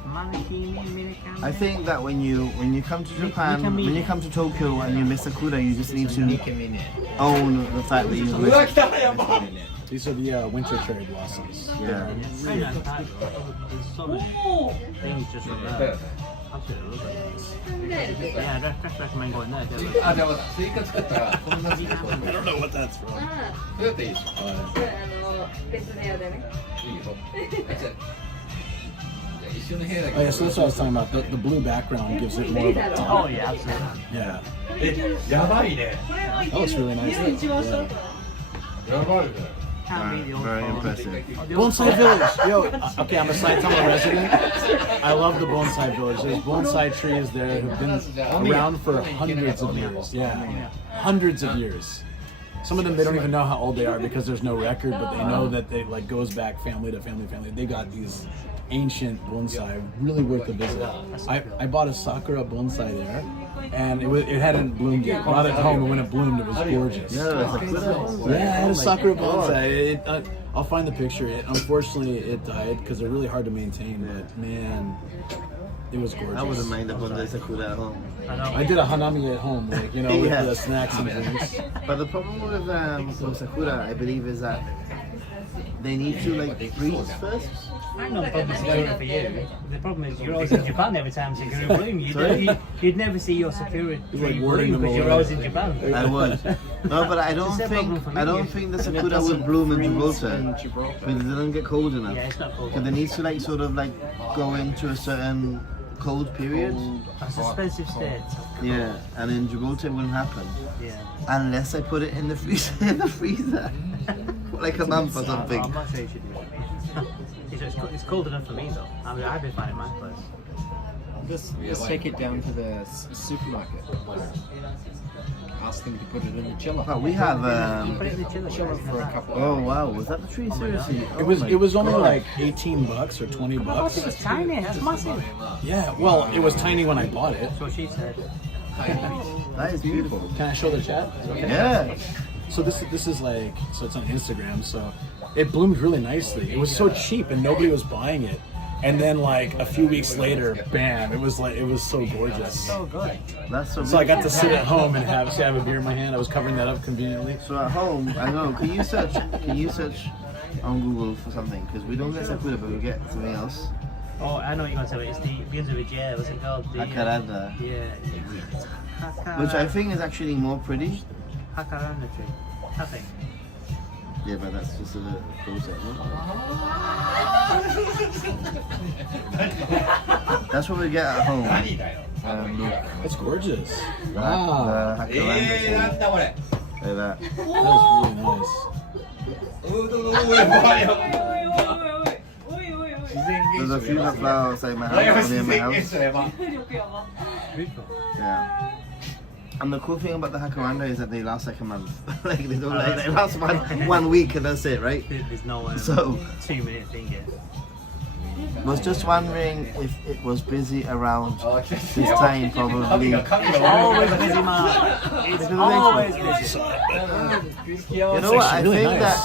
Manakimi, Minakami. I think that when you come to Japan, Mikami. when you come to Tokyo and you miss Sakura, you just need to own the fact that you missed. These are the winter cherry blossoms. Yeah. It's really nice park. There's so many things just like that. Absolutely love it. Yeah, I'd definitely recommend going there. Definitely. あ、じゃあまだ追加作ったらこんな時間 I don't know what that's from. どうやっていい？別の部屋でね いいよ。あ、じゃあ一緒の部屋だけ Oh yeah, so that's what I was talking about. The blue background gives it more of a Oh tone. yeah, absolutely. Yeah. え、やばいね。 That looks really nice. Yeah. やばいね。 Can't beat the old Very phone. impressive. Bonsai Village. Yo, okay, I'm a Saitama resident. I love the Bonsai Village. There's bonsai trees there who've been around for hundreds of years. Yeah, hundreds of years. Some of them, they don't even know how old they are because there's no record, but they know that they like goes back family to family. They got these ancient bonsai, really worth a visit. I bought a sakura bonsai there, and it hadn't bloomed yet. Brought it home, and when it bloomed, it was gorgeous. Yeah, Sakura. Yeah, I had a sakura bonsai. I'll find the picture. Unfortunately, it died because they're really hard to maintain. But man, it was gorgeous. I wouldn't mind up on the sakura at home. I did a hanami at home, like with the snacks and drinks. But the problem with sakura, I believe, is that they need to freeze first. I have no problem sakura for you. The problem is you're always in Japan every time sakura bloom. You'd never see your sakura tree bloom because you're always in Japan. I would. No, but I don't think the sakura would bloom in Gibraltar because it doesn't get cold enough. Yeah, it's not cold. Because it needs to go into a certain cold period. That's expensive state. Yeah, and in Gibraltar it wouldn't happen. Yeah. Unless I put it in the freezer. For like a month or something. I'm not sure you should do that. It's cold enough for me though. I mean, I've been fine in my place. Just take it down to the supermarket. Ask them to put it in the chiller. But we have Put it in the chiller For a couple. oh wow, was that the tree? Seriously? It was only like $18 or $20. It was tiny. That's massive. Yeah, well, it was tiny when I bought it. That's what she said. That is beautiful. Can I show the chat? Yeah. So this is like, so it's on Instagram. So it bloomed really nicely. It was so cheap and nobody was buying it. And then like a few weeks later, bam! It was so gorgeous. So good. That's so. So I got to sit at home and have a beer in my hand. I was covering that up conveniently. So at home, I know. Can you search on Google for something? Because we don't get sakura, but we get something else. Oh, I know what you're going to say. It's the begins with a J. What's it called? The, Jacaranda. Yeah. Which I think is actually more pretty. Jacaranda tree. I think. Yeah, but that's just a process, no? That's what we get at home. It's gorgeous. Wow. Wow. Like that. That is really nice. There's a few flowers outside my house, near my house. Yeah. And the cool thing about the Hakaranda is that they last like a month. Like they don't they last one week and that's it, right? There's no 2-minute thing yet. Was just wondering if it was busy around this time, probably. It's always busy, man. It's always busy. You know what? I really think nice.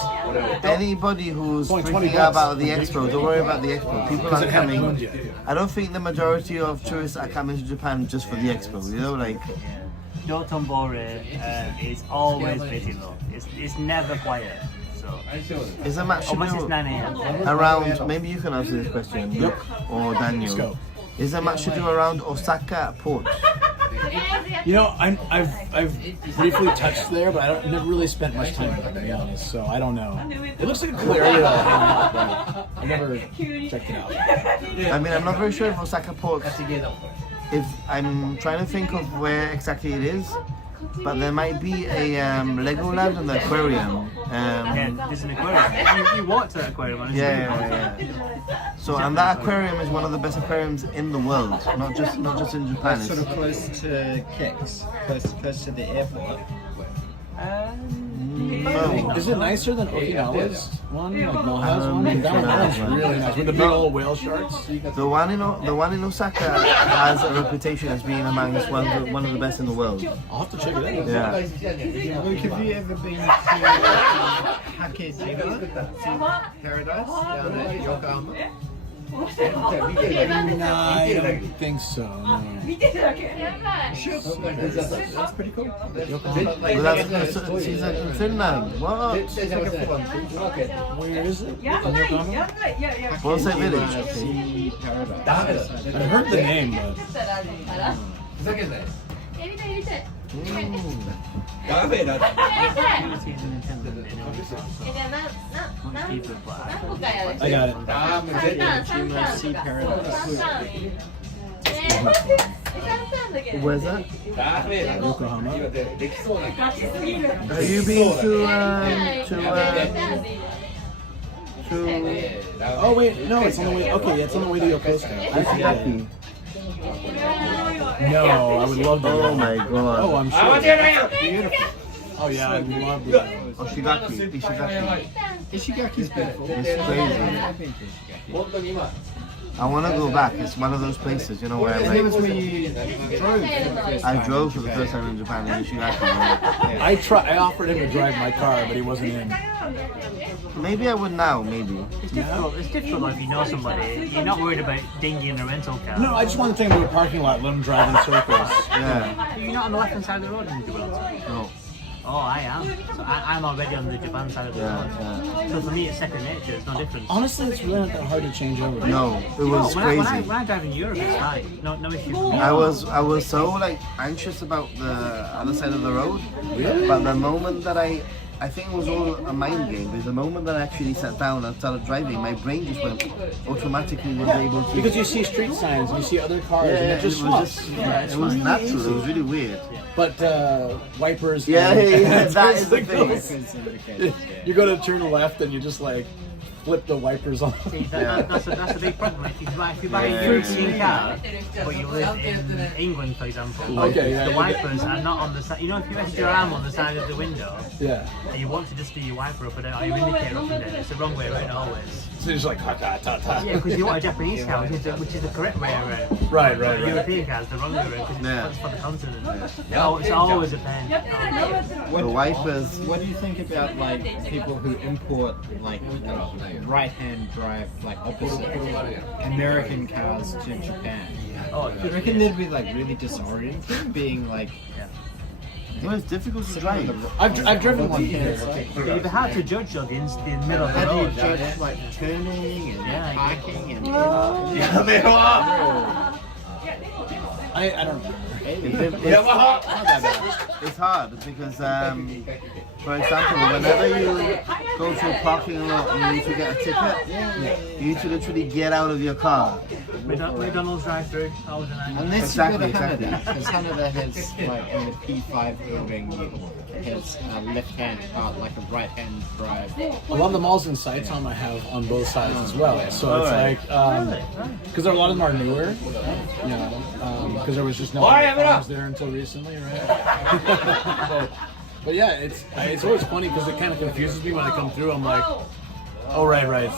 that anybody who's Only 20 freaking bucks. out about the expo, don't worry about the expo. People Because are it hadn't coming. bloomed yet. I don't think the majority of tourists are coming to Japan just for the expo. You know, like. Dotonbori is always busy though. It's never quiet. So Is there much to unless it's do 9 a.m. around? Maybe you can answer this question, Luke or Let's Daniel. go. Is there much to do around Osaka port? You know, I've briefly touched there, but I've never really spent much time there, to be honest. So I don't know. It looks like a cool area to hang out, but I never checked it out. I mean, I'm not very sure if Osaka port. If I'm trying to think of where exactly it is, but there might be a Legoland and the aquarium. Yeah, there's an aquarium. You walked to that aquarium, honestly. Yeah. So, and that aquarium is one of the best aquariums in the world, not just in Japan. Sort of close to Kicks, close to the airport. No. Is it nicer than Okinawa's one? Like Noha's one? That one's really nice. With the big old whale sharks. The one in Osaka has a reputation as being amongst one of the best in the world. I'll have to check it out. Yeah. Luke, have you ever been to Hakejima Paradise down at Yokohama? No, I don't think so. No. Sure. That's pretty cool. Well, that's she's in Finland. What? Where is it? In Yokohama? Bonsai Village. Sea Paradise. I've heard the name, but I got it. Hakejima Sea Paradise. Where's that? Yokohama. Have you been to Oh wait, no, it's on the way. Okay, yeah, it's on the way to Yokosuka. Ishigaki? No, I would love to. Oh my god. Oh, I'm sure. Beautiful. Oh yeah, I'd love to. Ishigaki. Ishigaki's beautiful. It's crazy. I've been to Ishigaki. I want to go back. It's one of those places, you know, where And that was like, where you drove. I drove for the first time in Japan in Ishigaki. I offered him to drive my car, but he wasn't in. Maybe I would now, maybe. It's difficult. It's difficult if you know somebody. You're not worried about dinging a rental car. No, I just want to take him to a parking lot, let him drive in circles. Yeah. You're not on the left hand side of the road in Gibraltar. No. Oh, I am. So I'm already on the Japan side of the road. Yeah. So for me, it's second nature. It's no difference. Honestly, it's really not that hard to change over. No, it was when crazy. I drive in Europe, it's fine. No issue. I was so like anxious about the other side of the road, but the moment that I think it was all a mind game. Because the moment that I actually sat down and started driving, my brain just went automatically was able to. Because you see street signs, and you see other cars, and it just swaps. It was natural. It was really weird. But wipers. Yeah, and- that is the thing. You go to turn left, and you just like flip the wipers on. See, that's a big problem. If you buy a European car, but you live in England, for example, Okay, yeah, the yeah. wipers are not on the side. You know, if you rest your arm on the side of the window, Yeah. and you want to just do your wiper up and down, or your indicator up and down, it's the wrong way around always. So you're just like ta ta ta ta. Yeah, because you want a Japanese car, which is the correct way around. Right. European cars, the wrong way around, because Yeah. it's for the continent. Oh, it's always a pain. What, The wipers. What do you think about like people who import like right-hand drive, like opposite American cars to Japan? Oh, Do you reckon they'd be like really disoriented, being like? Well, it's difficult to drive. I've driven one here. it'd be hard to judge though in the middle of the How do you road. judge like turning and Yeah, parking and? I don't know. It's hard because, for example, whenever you go to a parking lot and you need to get a ticket, you need to literally get out of your car. McDonald's drive-through, always a nightmare. Unless Exactly, you go to Canada, exactly. because Canada has like in the P5 building has a left-hand part, like a right-hand drive. A lot of the malls and sites I have on both sides as well. So it's Alright. like, because a lot of them are newer, you know, because there was just no cars there until recently, right? But yeah, it's always funny because it kind of confuses me when I come through. I'm like, oh right, it's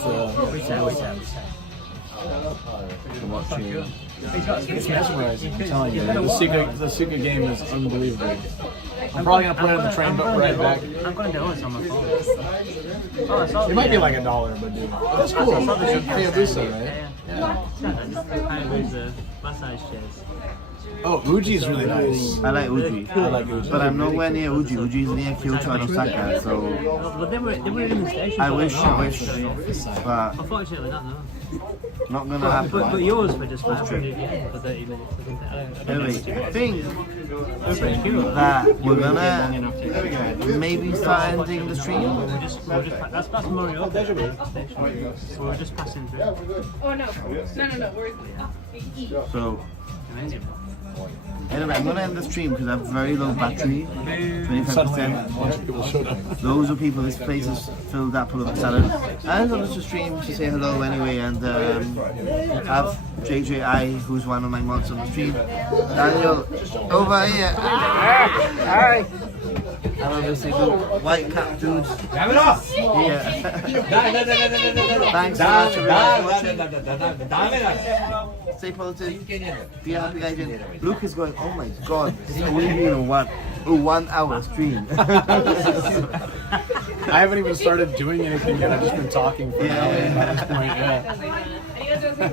it's mesmerizing. I'm telling you, the Suka game is unbelievable. I'm probably gonna put it in the train, but right back. I'm going to do this on my phone. Oh, I saw It might be like $1, but dude, that's cool. Hayabusa, right? Yeah. Hayabusa massage chairs. Oh, Uji is really nice. I like Uji. I like Uji. But I'm nowhere near Uji. Uji is near Kyoto and Osaka, so But they were in the station. I for wish, a while. but Unfortunately, not now. not gonna happen. But yours were just fast food for 30 minutes. I don't know Anyway, what you I want. think They're pretty cool. that we're Long gonna enough to maybe start ending the stream. That's Morioka station. So we're just passing through. Oh no. No. We're So Amazing. anyway, I'm gonna end the stream because I have very low battery, Suddenly, 25%. a bunch of people showed up. Loads of people. This place is filled up all of a sudden. I wanted to stream to say hello anyway and have JJI, who's one of my mods on the stream. Daniel, over here. Hi. And obviously the white cap dudes. Yeah. Thanks so much everyone for watching. Stay positive. Be a happy guys. Luke is going, oh my god, it's only been a 1 hour stream. I haven't even started doing anything yet. I've just been talking for an hour at this point. Yeah.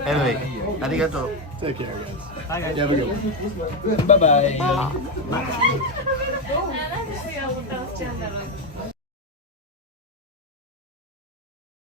Anyway, arigato. Take care, guys. Bye, guys. You have a good one. Bye bye. 何で幸せを歌っちゃうんだろう。